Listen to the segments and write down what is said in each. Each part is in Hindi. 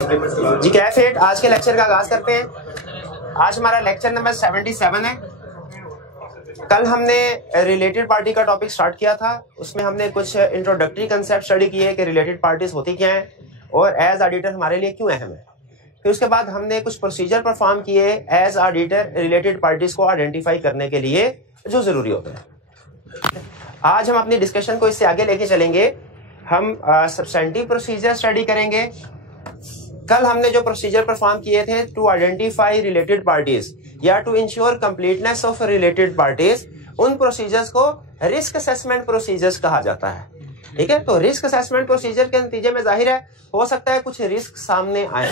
जी कैफेट, आज के लेक्चर का आगाज करते हैं। आज हमारा लेक्चर नंबर 77 है। कल हमने रिलेटेड पार्टी का टॉपिक स्टार्ट किया था। उसमें हमने कुछ इंट्रोडक्टरी कंसेप्ट स्टडी किए कि रिलेटेड पार्टीज होती क्या हैं और एज ऑडिटर हमारे लिए क्यों अहम है। फिर उसके बाद हमने कुछ प्रोसीजर परफॉर्म किए एज ऑडिटर रिलेटेड पार्टीज को आइडेंटिफाई करने के लिए जो जरूरी होते हैं। आज हम अपनी डिस्कशन को इससे आगे लेके चलेंगे। हम सब्सटेंटिव प्रोसीजर स्टडी करेंगे। कल हमने जो प्रोसीजर परफॉर्म किए थे टू आइडेंटिफाई रिलेटेड पार्टीज या to ensure completeness of related parties, उन प्रोसीजर्स को रिस्क असेसमेंट प्रोसीजर्स कहा जाता है। ठीक है, तो रिस्क असेसमेंट प्रोसीजर के नतीजे में जाहिर है हो सकता है कुछ रिस्क सामने आए।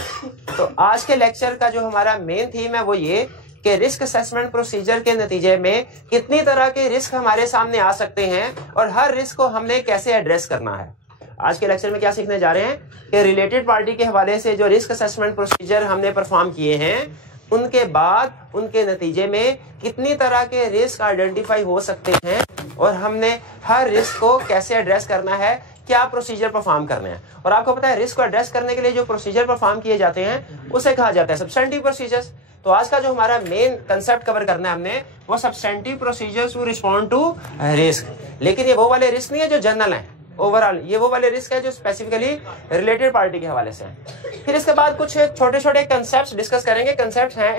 तो आज के लेक्चर का जो हमारा मेन थीम है वो ये कि रिस्क असेसमेंट प्रोसीजर के नतीजे में कितनी तरह के रिस्क हमारे सामने आ सकते हैं और हर रिस्क को हमने कैसे एड्रेस करना है। आज के लेक्चर में क्या सीखने जा रहे हैं कि रिलेटेड पार्टी के हवाले से जो रिस्क असेसमेंट प्रोसीजर हमने परफॉर्म किए हैं उनके बाद उनके नतीजे में कितनी तरह के रिस्क आइडेंटिफाई हो सकते हैं और हमने हर रिस्क को कैसे एड्रेस करना है, क्या प्रोसीजर परफॉर्म करने हैं। और आपको पता है रिस्क को एड्रेस करने के लिए जो प्रोसीजर परफॉर्म किए जाते हैं उसे कहा जाता है सब्सटेंटिव प्रोसीजर्स। तो आज का जो हमारा मेन कंसेप्ट कवर करना है हमने वो substantive procedures to respond to risk. लेकिन ये वो वाले रिस्क नहीं है जो जनरल है ओवरऑल, ये वो वाले रिस्क है जो स्पेसिफिकली रिलेटेड पार्टी के हवाले से है। फिर इसके बाद कुछ छोटे छोटे कंसेप्ट्स डिस्कस करेंगे। कंसेप्ट हैं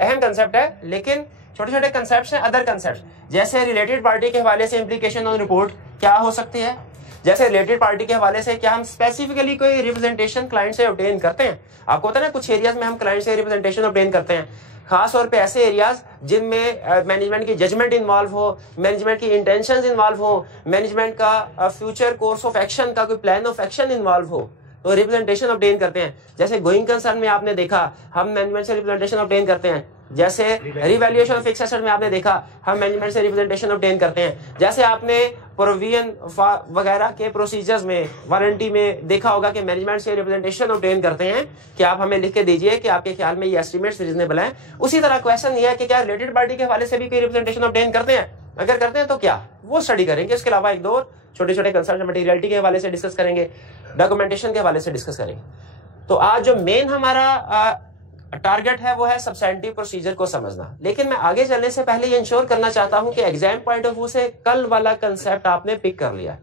अहम कंसेप्ट है, लेकिन छोटे छोटे कंसेप्ट्स हैं अदर कंसेप्ट। जैसे रिलेटेड पार्टी के हवाले से इम्प्लीकेशन ऑन रिपोर्ट क्या हो सकती है, जैसे रिलेटेड पार्टी के हवाले से क्या हम स्पेसिफिकली कोई रिप्रेजेंटेशन क्लाइंट से ऑब्टेन करते हैं। आपको पता है ना कुछ एरियाज में हम क्लाइंट से रिप्रेजेंटेशन ऑब्टेन करते हैं, खास तौर पे ऐसे एरियाज जिनमें मैनेजमेंट की जजमेंट इन्वॉल्व हो, मैनेजमेंट की इंटेंशंस इन्वॉल्व हो, मैनेजमेंट का फ्यूचर कोर्स ऑफ एक्शन का कोई प्लान ऑफ एक्शन इन्वॉल्व हो, तो रिप्रेजेंटेशन ऑब्टेन करते हैं। जैसे गोइंग कंसर्न में आपने देखा हम मैनेजमेंट से रिप्रेजेंटेशन ऑब्टेन करते हैं। जैसे रिवैल्यूएशन ऑफ फिक्स्ड एसेट में आपने देखा हम मैनेजमेंट से रिप्रेजेंटेशन ऑब्टेन करते हैं। जैसे आपने प्रोविजन वगैरह के प्रोसीजर्स में वारंटी में देखा होगा कि मैनेजमेंट से रिप्रेजेंटेशन ऑब्टेन करते हैं कि आप हमें लिख के दीजिए कि आपके ख्याल में ये एस्टिमेट्स रीजनेबल हैं। उसी तरह क्वेश्चन ये है कि क्या रिलेटेड पार्टी के हवाले से भी कोई रिप्रेजेंटेशन ऑब्टेन करते हैं, अगर करते हैं तो क्या, वो स्टडी करेंगे। इसके अलावा एक दो छोटे छोटे कंसेप्ट मटेरियलिटी के हवाले से डिस्कस करेंगे, डॉक्यूमेंटेशन के हवाले से डिस्कस करेंगे। तो आज जो मेन हमारा टारगेट है वो है सब्सटेंटिव प्रोसीजर को समझना। लेकिन मैं आगे चलने से पहले ये इंश्योर करना चाहता हूं कि एग्जाम पॉइंट ऑफ व्यू से कल वाला कंसेप्ट आपने पिक कर लिया।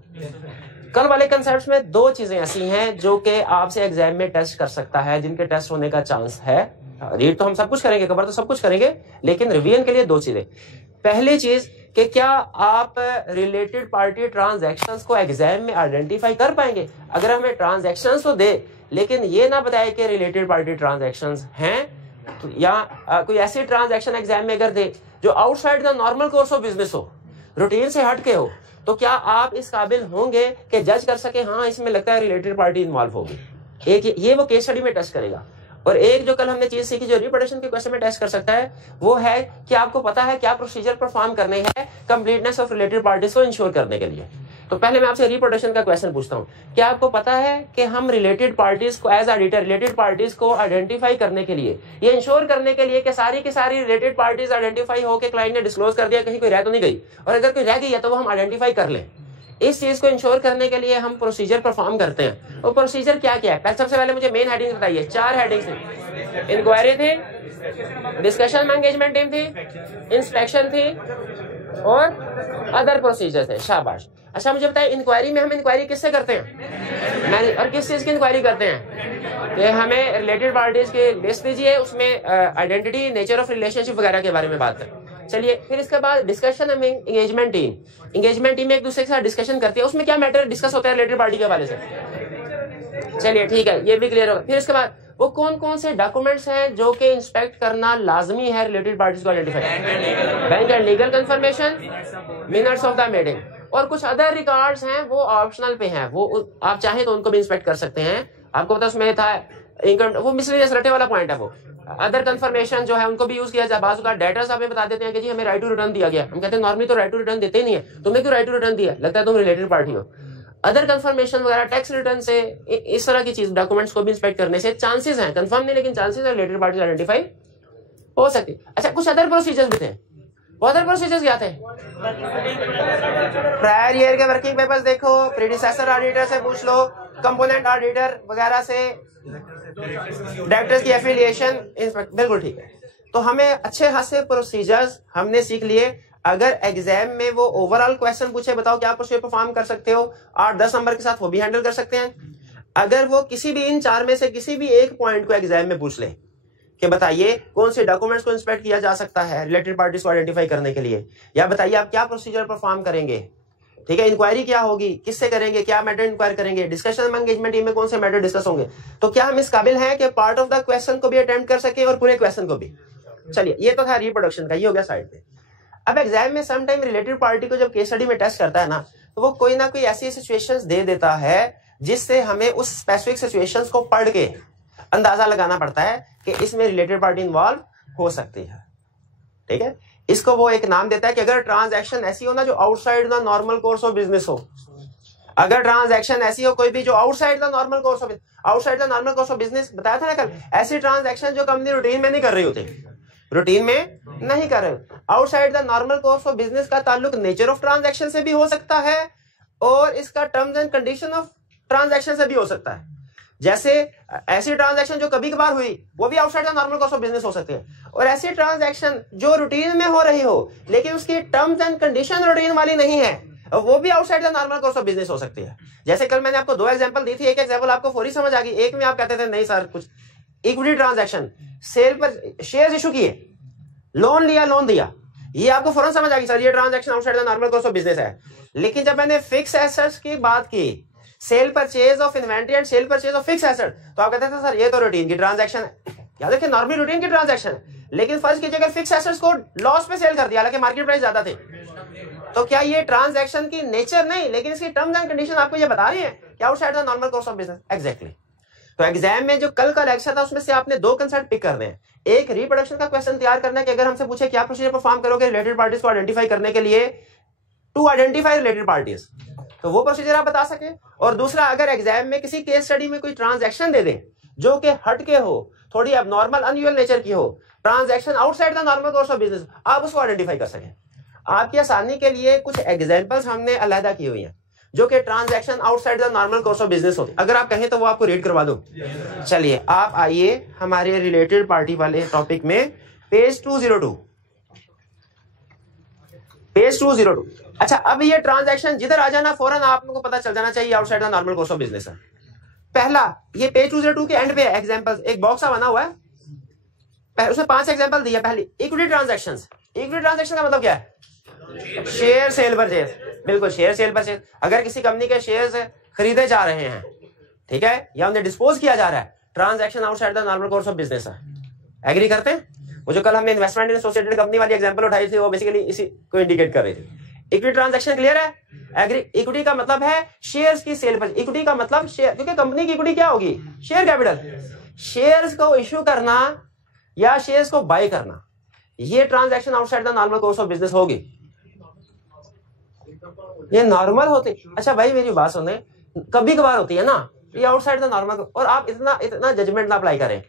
कल वाले कंसेप्ट में दो चीजें ऐसी हैं जो कि आपसे एग्जाम में टेस्ट कर सकता है, जिनके टेस्ट होने का चांस है। रीड तो हम सब कुछ करेंगे, कवर तो सब कुछ करेंगे, लेकिन रिवीजन के लिए दो चीजें। पहली चीज कि क्या आप रिलेटेड पार्टी ट्रांजैक्शंस को एग्जाम में आइडेंटिफाई कर पाएंगे। अगर हमें ट्रांजैक्शंस तो दे लेकिन ये ना बताए कि रिलेटेड पार्टी ट्रांजैक्शंस हैं, तो या कोई ऐसी ट्रांजैक्शन एग्जाम में अगर दे जो outside the normal course of business हो, रूटीन से हट के हो, तो क्या आप इस काबिल होंगे कि जज कर सके हाँ इसमें लगता है रिलेटेड पार्टी इन्वॉल्व होगी। एक ये वो केस स्टडी में टेस्ट करेगा। और एक जो कल हमने चीज सीखी जो रिप्रोडक्शन के क्वेश्चन में टेस्ट कर सकता है वो है कि आपको पता है क्या प्रोसीजर परफॉर्म करने हैं कंप्लीटनेस ऑफ रिलेटेड पार्टीज को इंश्योर करने के लिए। तो पहले मैं आपसे रिप्रोडक्शन का क्वेश्चन पूछता हूं, क्या आपको पता है कि हम रिलेटेड पार्टीज को एज ऑडिटर रिलेटेड पार्टीज को आइडेंटिफाई करने के लिए, ये इंश्योर करने के लिए कि सारी की सारी रिलेटेड पार्टीज आइडेंटिफाई होकर क्लाइंट ने डिस्क्लोज कर दिया, कहीं कोई रह तो नहीं गई, और अगर कोई रह गई है तो वो हम आइडेंटिफाई कर लें। इस चीज को इंश्योर करने के लिए हम प्रोसीजर परफॉर्म करते हैं। वो प्रोसीजर क्या क्या है, सबसे पहले मुझे मेन हेडिंग बताइए। 4 हेडिंग्स थी, इंक्वायरी थी, डिस्कशन में एंगेजमेंट टीम थी, इंस्पेक्शन थी और अदर प्रोसीजर थे। शाबाश। अच्छा मुझे बताइए इंक्वायरी में हम इंक्वायरी किससे करते हैं और किस चीज की इंक्वायरी करते हैं कि हमें रिलेटेड पार्टीज की लिस्ट दीजिए, उसमें आइडेंटिटी, नेचर ऑफ रिलेशनशिप वगैरह के बारे में बात करें। चलिए फिर इसके बाद डिस्कशन एंगेजमेंट टीम एक दूसरे के साथ डिस्कशन करती है, उसमें क्या मैटर डिस्कस होता है रिलेटेड पार्टी के हवाले से। चलिए ठीक है, ये भी क्लियर होगा। फिर इसके बाद वो कौन कौन से डॉक्यूमेंट्स हैं जो कि इंस्पेक्ट करना लाजमी है रिलेटेड पार्टीज को identify, bank and legal confirmation, minutes of the meeting, और कुछ अदर रिकॉर्ड्स हैं वो ऑप्शनल पे हैं, वो आप चाहें तो उनको भी इंस्पेक्ट कर सकते हैं। आपको पता उसमें था इनकम, वो मिसलेनियस रटे वाला पॉइंट है। वो अदर कंफर्मेशन जो है उनको भी यूज किया जाए। बाजू का डेटर्स हमें बता देते हैं कि जी हमें राइट टू रिटर्न दिया गया, हम कहते हैं नॉर्मली तो राइट टू रिटर्न देते ही नहीं है, तुमने क्यों राइट टू रिटर्न दिया, लगता है तुम रिलेटेड पार्टी हो। अदर कंफर्मेशन वगैरह, टैक्स रिटर्न से, इस तरह की चीज डॉक्यूमेंट्स को भी इंस्पेक्ट करने से चांसेस हैं, कंफर्म नहीं लेकिन चांसेस है रिलेटेड पार्टी आइडेंटिफाई हो सकती। अच्छा कुछ अदर प्रोसीजर्स भी थे, वो अदर प्रोसीजर्स क्या थे, प्रायर ईयर के वर्किंग पेपर्स देखो, प्रीडिसेसर ऑडिटर से पूछ लो, कंपोनेंट ऑडिटर वगैरह से, डायरेक्टर्स की एफिलिएशन, बिल्कुल ठीक है। तो हमें अच्छे खासे प्रोसीजर्स हमने सीख लिए। अगर एग्जाम में वो ओवरऑल क्वेश्चन पूछे, बताओ क्या प्रोसीजर परफॉर्म कर सकते हो, 8-10 नंबर के साथ वो भी हैंडल कर सकते हैं। अगर वो किसी भी इन 4 में से किसी भी एक पॉइंट को एग्जाम में पूछ ले कि बताइए कौन से डॉक्यूमेंट्स को इंस्पेक्ट किया जा सकता है रिलेटेड पार्टीज को आइडेंटिफाई करने के लिए, या बताइए आप क्या प्रोसीजर परफॉर्म करेंगे, ठीक है, इंक्वायरी क्या होगी, किससे करेंगे, क्या मैटर इंक्वायर करेंगे, डिस्कशन एंगेजमेंट टीम में कौन से मैटर डिस्कस होंगे, तो क्या हम इस काबिल हैं कि पार्ट ऑफ द क्वेश्चन को भी अटेम्प्ट कर सके और पूरे क्वेश्चन को भी। चलिए, ये तो था रिप्रोडक्शन का, ये हो गया साइड पे। अब एग्जाम में सम टाइम रिलेटेड पार्टी को जब केस स्टडी में टेस्ट करता है ना, तो वो कोई ना कोई ऐसी सिचुएशंस दे देता है जिससे हमें उस स्पेसिफिक सिचुएशंस को पढ़ के अंदाजा लगाना पड़ता है कि इसमें रिलेटेड पार्टी इन्वॉल्व हो सकती है, ठीक है। इसको वो एक नाम देता है कि अगर ट्रांजैक्शन ऐसी हो ना जो outside the normal course of business हो, अगर ट्रांजैक्शन ऐसी हो कोई भी जो outside the normal course of business, बताया था ना कल, ऐसी ट्रांजैक्शन जो कंपनी रूटीन में नहीं कर रही होती, रूटीन में नहीं कर रहे, outside the normal course of business का ताल्लुक नेचर ऑफ ट्रांजैक्शन से भी हो सकता है और इसका terms and condition of transaction से भी हो सकता है। जैसे ऐसी ट्रांजैक्शन जो कभी कभार हुई वो भी outside the normal course of business हो सकती है, और ऐसी ट्रांजैक्शन जो रूटीन में हो रही हो लेकिन उसकी टर्म्स एंड कंडीशन रूटीन वाली नहीं है, वो भी outside the normal course of business हो सकती है। जैसे कल मैंने आपको 2 एग्जांपल दी थी, एक एग्जांपल आपको फौरी समझ आ गई, एक में आप कहते थे नहीं सर कुछ इक्विटी ट्रांजैक्शन, सेल पर शेयर्स इशू किए, लोन लिया, लोन दिया, ये आपको फौरन समझ आ गई सर ये transaction outside the normal course of business है। लेकिन जब मैंने फिक्स एसेट्स की बात की, cell purchase of inventory and cell purchase of fix asset, तो आप कहते थे सर ये तो रूटीन की ट्रांजैक्शन है। याद रखिए नॉर्मल रूटीन की ट्रांजैक्शन है, लेकिन फर्ज कीजिए अगर फिक्स एसेट्स को लॉस पे सेल कर दिया हालांकि मार्केट प्राइस ज्यादा थे, तो क्या ये ट्रांजैक्शन की नेचर नहीं लेकिन इसकी टर्म्स एंड कंडीशन आपको ये बता रही है कि outside the normal course of business. Exactly. तो एग्जाम में जो कल का लेक्चर था उसमें से आपने 2 कंसेप्ट पिक करने हैं। एक रिप्रोडक्शन का क्वेश्चन तैयार करना है कि अगर हमसे पूछे क्या प्रोसीजर परफॉर्म करोगे रिलेटेड पार्टीज को आइडेंटिफाई करने के लिए, टू आइडेंटिफाई रिलेटेड पार्टीज, तो वो प्रोसीजर आप बता सके। और दूसरा, अगर एग्जाम में किसी केस स्टडी में कोई ट्रांजैक्शन दे दे जो कि हटके हो, थोड़ी एबनॉर्मल अनयूजुअल नेचर की हो, transaction outside the normal course of business, आप उसको आइडेंटिफाई कर सकें। आपकी आसानी के लिए कुछ एग्जांपल्स हमने अलहदा की हुई हैं जो कि transaction outside the normal course of business होती है। अगर आप कहें तो वो आपको रीड करवा दो। चलिए आप आइए हमारे रिलेटेड पार्टी वाले टॉपिक में, पेज 202, पेज 202। अच्छा, अब ये ट्रांजैक्शन जिधर आ जाना फौरन आपको पता चल जाना चाहिए outside the normal course of business है। पहला, ये पेज 202 के एंड पे एग्जांपल्स, एक बॉक्स बना हुआ है, उसमें 5 एग्जांपल दिया। पहली, इक्विटी ट्रांजैक्शंस। इक्विटी ट्रांजैक्शन का मतलब क्या है? शेयर सेल परचेज, बिल्कुल शेयर सेल परचेज। अगर किसी कंपनी के शेयर्स खरीदे जा रहे हैं, ठीक है, या उन्हें डिस्पोज किया जा रहा है, transaction outside the normal course of business है। एग्री करते हैं? वो जो कल हमने इन्वेस्टमेंट इन एसोसिएटेड कंपनी वाली एग्जांपल उठाई थी वो बेसिकली इसी को इंडिकेट कर रही थी। इक्विटी ट्रांजैक्शन क्लियर है? एग्री। इक्विटी का मतलब है शेयर्स की सेल पर। इक्विटी का मतलब शेयर, क्योंकि कंपनी की इक्विटी क्या होगी? Share capital. शेयर्स को इश्यू करना या शेयर्स को बाय करना, ये transaction outside the normal course of business होगी। ये नॉर्मल होती, अच्छा भाई मेरी बात सुने, कभी कभार होती है ना ये आउटसाइड द नॉर्मल, और आप इतना जजमेंट ना अप्लाई करें।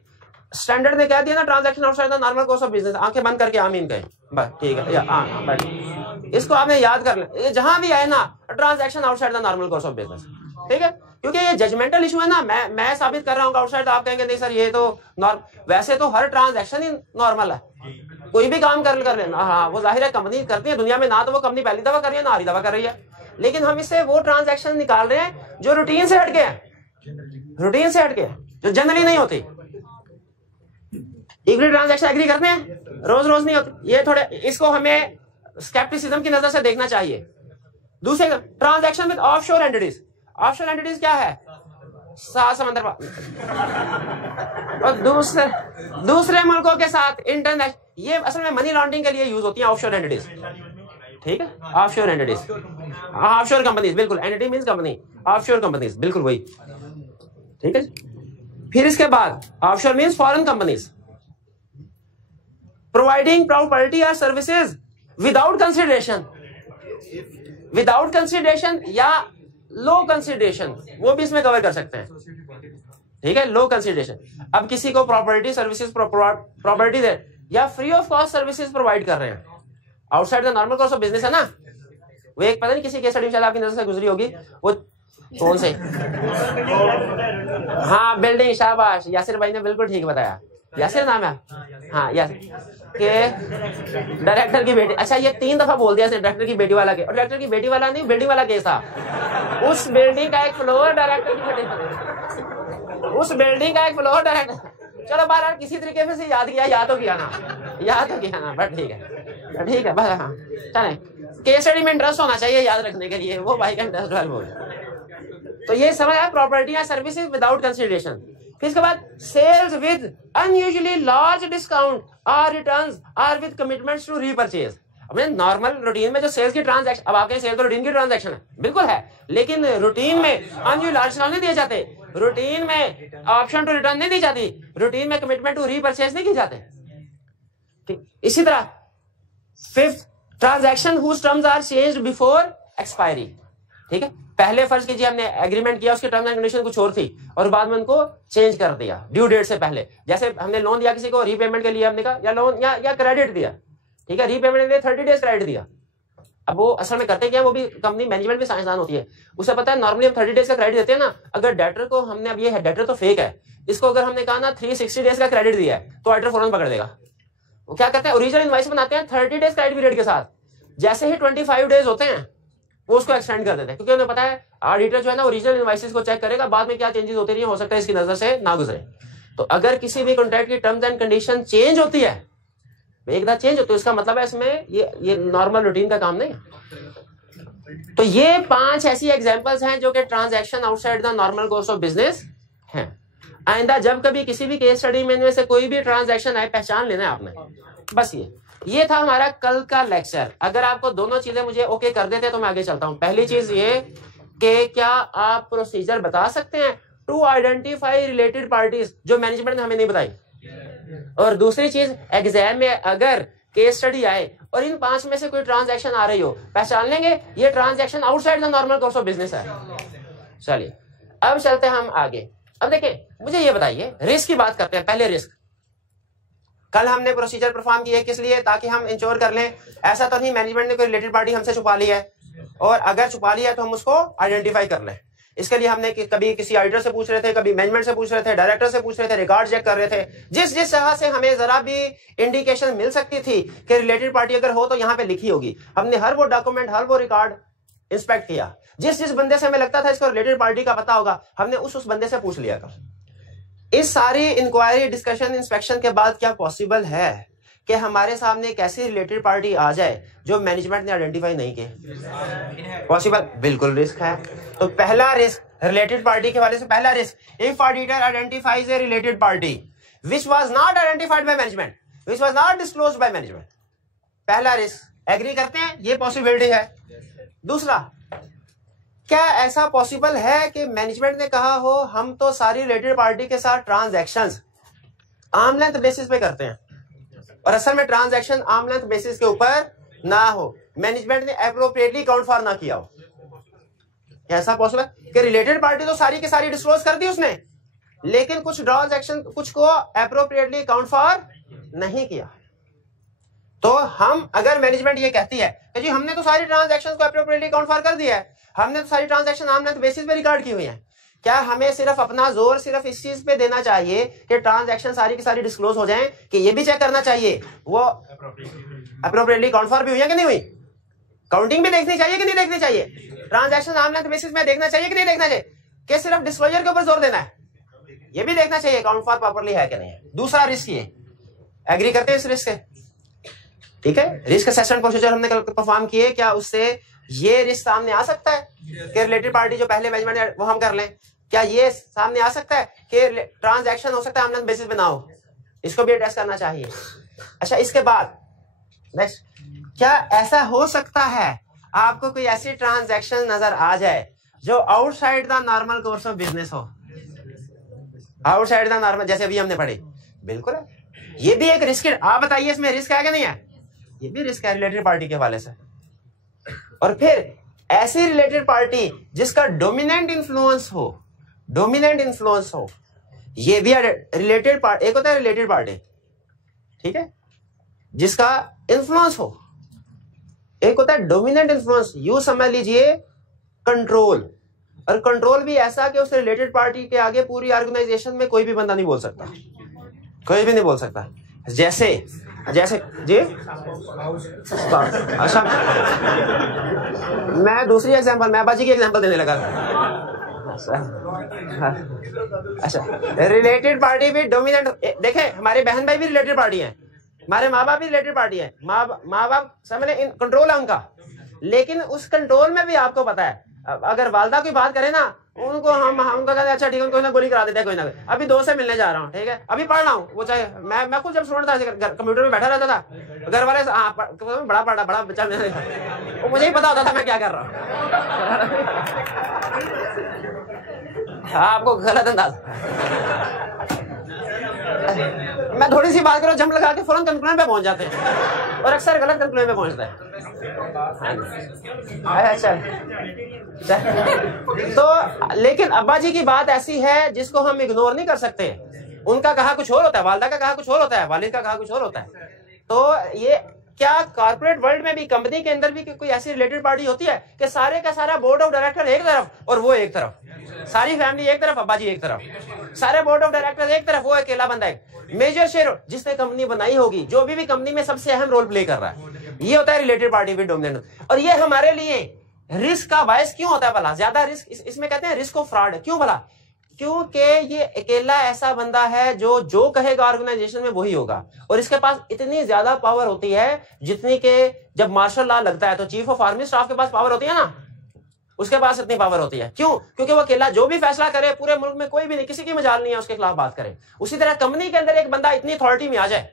स्टैंडर्ड ने कह दिया ना transaction outside the normal course of business, आंखें बंद करके आमीन कहें, बस ठीक है, या इसको आपने याद कर लें, जहां भी आए ना transaction outside the normal course of business, ठीक है, क्योंकि ये जजमेंटल इशू है ना। मैं साबित कर रहा हूँ आउटसाइड, आप कहेंगे नहीं सर ये तो वैसे तो हर ट्रांजैक्शन ही नॉर्मल है, कोई भी काम कर लेना। हाँ, वो जाहिर है कंपनी करती है दुनिया में, ना तो वो कंपनी पहली दफा कर रही है ना आधी दफा कर रही है, लेकिन हम इससे वो ट्रांजैक्शन निकाल रहे हैं जो रूटीन से हटके हैं, रूटीन से हटके जो जनरली नहीं होती। इक्विटी ट्रांजैक्शन एग्री करते हैं, रोज रोज नहीं होती, ये थोड़े इसको हमें स्केप्टिसिज्म की नजर से देखना चाहिए। दूसरे, transaction with offshore entities. Offshore entities क्या है? सात समंदर और दूसरे मुल्कों के साथ इंटरनेशनल, ये असल में मनी लॉन्ड्रिंग के लिए यूज होती है ऑफशोर एंटिटीज, ठीक है, ऑफशोर एंटिटीज, ऑफशोर कंपनीज, बिल्कुल, entity means company, offshore companies, बिल्कुल वही, ठीक है। फिर इसके बाद offshore means foreign companies providing property और services without consideration, without consideration या लो कंसिडरेशन, वो भी इसमें कवर कर सकते हैं, ठीक है, लो कंसिडरेशन। अब किसी को प्रॉपर्टी सर्विसेज प्रॉपर्टी दे या free of cost services provide कर रहे हैं, outside the normal course of business है ना। वो एक पता नहीं किसी केस स्टडी में आपकी नजर से गुजरी होगी, वो कौन से? हाँ बिल्डिंग, शाबाश, यासिर भाई ने बिल्कुल ठीक बताया। यासिर नाम है? हाँ यासिर के डायरेक्टर की बेटी। अच्छा ये 3 दफा बोल दिया डायरेक्टर की बेटी वाला के, और डायरेक्टर की बेटी वाला नहीं, बिल्डिंग वाला केस था। उस बिल्डिंग का एक फ्लोर डायरेक्टर की बेटी, उस बिल्डिंग का एक फ्लोर डायरेक्टर। चलो बार किसी तरीके से याद किया, याद तो किया ना, बट ठीक है बस। हाँ चले, केस स्टडी में इंटरेस्ट होना चाहिए याद रखने के लिए, वो भाई का इंटरेस्ट वाला। तो ये समझ आया, प्रॉपर्टी या सर्विसेज विदाउट कंसिडरेशन। फिर इसके बाद sales with unusually large discount और रिटर्न्स और विद कमिटमेंट्स टू रीपरचेज। अपने नॉर्मल रूटीन में जो सेल्स की ट्रांजैक्शन, अब आपके सेल तो रूटीन की ट्रांजैक्शन है, बिल्कुल है, लेकिन रूटीन में अनयूजुअली लार्ज डिस्काउंट नहीं दिए जाते, रूटीन में ऑप्शन टू रिटर्न नहीं दी जाती, रूटीन में कमिटमेंट टू रीपरचेज नहीं की जाते। ठीक, इसी तरह fifth, transaction whose terms are changed before expiry. ठीक है, पहले फर्ज कीजिए हमने एग्रीमेंट किया, उसकी टर्म्स एंड कंडीशन कुछ और थी और बाद में उनको चेंज कर दिया ड्यू डेट से पहले। जैसे हमने लोन दिया किसी को, रीपेमेंट के लिए हमने कहा, या लोन या क्रेडिट दिया, ठीक है, रीपेमेंट के लिए 30 डेज क्रेडिट दिया। अब वो असल में करते क्या, वो भी कंपनी मैनेजमेंट भी साइंसदान होती है, उसे पता है नॉर्मली हम 30 डेज का क्रेडिट देते हैं ना। अगर डेटर को हमने, अब ये है डेटर तो फेक है, इसको अगर हमने कहा ना 360 डेज का क्रेडिट दिया है, तो ऑडिटर फौरन पकड़ देगा। वो क्या करते हैं, ओरिजिनल इनवॉइस बनाते हैं 30 डेज क्रेडिट पीरियड के साथ, जैसे ही 25 डेज होते हैं वो उसको एक्सटेंड कर देते हैं, क्योंकि उन्हें पता है ऑडिटर जो है ना ओरिजिनल इनवॉइसेस को चेक करेगा, बाद में क्या चेंजेस होते रही हो सकता है इसकी नजर से ना गुजरे। तो अगर किसी भी कॉन्ट्रैक्ट की टर्म्स एंड कंडीशन चेंज होती है, एक बार चेंज होती है, इसका मतलब है इसमें ये नॉर्मल रूटीन का काम नहीं है। तो ये 5 ऐसी एग्जांपल्स हैं जो कि transaction outside the normal course of business हैं। आइंदा जब कभी किसी भी केस स्टडी में इनमें से कोई भी ट्रांजैक्शन आए, पहचान लेना है आपने। बस ये था हमारा कल का लेक्चर। अगर आपको दोनों चीजें मुझे ओके कर देते तो मैं आगे चलता हूं। पहली चीज ये कि क्या आप प्रोसीजर बता सकते हैं टू आइडेंटिफाई रिलेटेड पार्टीज जो मैनेजमेंट ने हमें नहीं बताई, और दूसरी चीज एग्जाम में अगर केस स्टडी आए और इन 5 में से कोई ट्रांजैक्शन आ रही हो, पहचान लेंगे ये transaction outside the normal course of business है। चलिए अब चलते हैं हम आगे। अब देखिए मुझे ये बताइए, रिस्क की बात करते हैं। पहले रिस्क, कल हमने प्रोसीजर परफॉर्म किए किस लिए, ताकि हम इंश्योर कर लें ऐसा तो नहीं मैनेजमेंट ने कोई रिलेटेड पार्टी हमसे छुपा ली है, और अगर छुपा लिया है तो हम उसको आइडेंटिफाई कर लें। इसके लिए हमने कभी किसी ऑडिटर से पूछ रहे थे, कभी मैनेजमेंट से पूछ रहे थे, डायरेक्टर से पूछ रहे थे, रिकॉर्ड चेक कर रहे थे। जिस तरह से हमें जरा भी इंडिकेशन मिल सकती थी कि रिलेटेड पार्टी अगर हो तो यहाँ पे लिखी होगी, हमने हर वो डॉक्यूमेंट, हर वो रिकॉर्ड इंस्पेक्ट किया। जिस बंदे से हमें लगता था इसको रिलेटेड पार्टी का पता होगा, हमने उस बंदे से पूछ लिया। इस सारी इंक्वायरी, डिस्कशन, इंस्पेक्शन के बाद क्या पॉसिबल है कि हमारे सामने एक ऐसी रिलेटेड पार्टी आ जाए जो मैनेजमेंट ने आइडेंटिफाई नहीं की? पॉसिबल, बिल्कुल रिस्क है। तो पहला रिस्क रिलेटेड पार्टी के हवाले से, पहला risk, if auditor identifies A related party which was not identified by management, which was not disclosed by management, पहला रिस्क। एग्री करते हैं ये पॉसिबिलिटी है। दूसरा, क्या ऐसा पॉसिबल है कि मैनेजमेंट ने कहा हो हम तो सारी रिलेटेड पार्टी के साथ ट्रांजैक्शंस आर्म लेंथ बेसिस पे करते हैं, और असल में ट्रांजैक्शन आर्म लेंथ बेसिस के ऊपर ना हो, मैनेजमेंट ने एप्रोप्रिएटली अकाउंट फॉर ना किया हो? ऐसा पॉसिबल कि रिलेटेड पार्टी तो सारी की सारी डिस्क्लोज कर दी उसने, लेकिन कुछ ट्रांजैक्शन, कुछ को एप्रोप्रिएटली अकाउंट फॉर नहीं किया। तो हम, अगर मैनेजमेंट ये कहती है कि जी हमने तो सारी ट्रांजैक्शंस को एप्रोप्रिएटली अकाउंट फॉर कर दिया है, हमने तो सारी ट्रांजैक्शन आर्म लेंथ बेसिस पे रिकॉर्ड की हुई है, क्या हमें सिर्फ अपना जोर सिर्फ इस चीज पे देना चाहिए कि ट्रांजैक्शन सारी की सारी डिस्क्लोज हो जाएं, कि ये भी चेक करना चाहिए वो एप्रोप्रिएटली अकाउंट फॉर भी हुई है कि नहीं हुई? काउंटिंग भी देखनी चाहिए कि नहीं देखनी चाहिए? ट्रांजैक्शन आर्म लेंथ बेसिस में देखना चाहिए कि नहीं देखना चाहिए? कि सिर्फ डिस्क्लोजर के ऊपर जोर देना है? ये भी देखना चाहिए अकाउंट फॉर प्रॉपर्ली है कि नहीं है। दूसरा रिस्क ये, एग्री करते हैं इस रिस्क से? ठीक है, रिस्क असेसमेंट प्रोसीजर हमने कल परफॉर्म किए, क्या उससे ये रिस्क सामने आ सकता है कि रिलेटेड पार्टी जो पहले मैनेजमेंट है वो हम कर लें? क्या ये सामने आ सकता है कि ट्रांजैक्शन हो सकता है आर्म लेंथ बेसिस पे ना हो? इसको भी एड्रेस करना चाहिए। अच्छा, इसके बाद नेक्स्ट, क्या ऐसा हो सकता है आपको कोई ऐसी ट्रांजैक्शन नजर आ जाए जो outside the normal course of business हो? आउटसाइड द नॉर्मल, जैसे अभी हमने पढ़ी, बिल्कुल है, ये भी एक रिस्क है। आप बताइए इसमें रिस्क है कि नहीं है? ये भी रिस्क है रिलेटेड पार्टी के हवाले से। और फिर ऐसी रिलेटेड पार्टी जिसका डोमिनेंट इन्फ्लुएंस हो, डोमिनेंट इन्फ्लुएंस हो, ये भी रिलेटेड पार्टी। एक होता है रिलेटेड पार्टी, ठीक है, जिसका इन्फ्लुएंस हो, एक होता है डोमिनेंट इन्फ्लुएंस। यू समझ लीजिए कंट्रोल, और कंट्रोल भी ऐसा कि उस रिलेटेड पार्टी के आगे पूरी ऑर्गेनाइजेशन में कोई भी बंदा नहीं बोल सकता, कोई भी नहीं बोल सकता। जैसे जैसे जी अच्छा, मैं दूसरी एग्जांपल, मैं बाजी की एग्जांपल देने लगा। अच्छा, रिलेटेड पार्टी भी डोमिनेंट, देखें हमारे बहन भाई भी रिलेटेड पार्टी हैं, हमारे माँ बाप भी रिलेटेड पार्टी है, माँ बाप समझ लें कंट्रोल है उनका, लेकिन उस कंट्रोल में भी आपको पता है अगर वालदा की बात करें ना, उनको हम उनका कहते हैं अच्छा ठीक है, कोई ना गोली करा देते हैं, कोई ना। अभी दोस्त से मिलने जा रहा हूँ, ठीक है, अभी पढ़ रहा हूँ, वो चाहे मैं खुद जब स्टूडेंट था कंप्यूटर में बैठा रहता था, घर वाले बड़ा बच्चा वो मुझे ही पता होता था मैं क्या कर रहा हूँ। आपको गलत अंदाज, मैं थोड़ी सी बात करूं जंप लगा के फौरन कंक्लूजन पे पहुंच जाते हैं और अक्सर गलत कंक्लूजन पे पहुंचता है। अच्छा तो लेकिन अब्बा जी की बात ऐसी है जिसको हम इग्नोर नहीं कर सकते। उनका कहा कुछ और होता है, वालदा का कहा कुछ और होता है, वालिद का कहा कुछ और होता है। तो ये क्या कॉर्पोरेट वर्ल्ड में भी, कंपनी के अंदर भी कोई ऐसी रिलेटेड पार्टी होती है कि सारे का सारा बोर्ड ऑफ डायरेक्टर एक तरफ और वो एक तरफ, सारी फैमिली एक तरफ, अब्बा जी एक तरफ, सारे बोर्ड ऑफ डायरेक्टर एक तरफ, वो अकेला बंदा है मेजर शेयर जिसने कंपनी बनाई होगी, जो भी कंपनी में सबसे अहम रोल प्ले कर रहा है, ये होता है रिलेटेड पार्टी विद डोमिनेंट। और ये हमारे लिए रिस्क का बायस क्यों होता है भला, ज्यादा रिस्क इसमें कहते हैं रिस्क ऑफ फ्रॉड, क्यों भला? क्योंकि ये अकेला ऐसा बंदा है जो कहेगा ऑर्गेनाइजेशन में वही होगा, और इसके पास इतनी ज्यादा पावर होती है जितनी के जब मार्शल लॉ लगता है तो चीफ ऑफ आर्मी स्टाफ के पास पावर होती है ना, उसके पास इतनी पावर होती है। क्यों? क्योंकि वो अकेला जो भी फैसला करे पूरे मुल्क में कोई भी नहीं, किसी की मजाल नहीं है उसके खिलाफ बात करे। उसी तरह कंपनी के अंदर एक बंदा इतनी अथॉरिटी में आ जाए,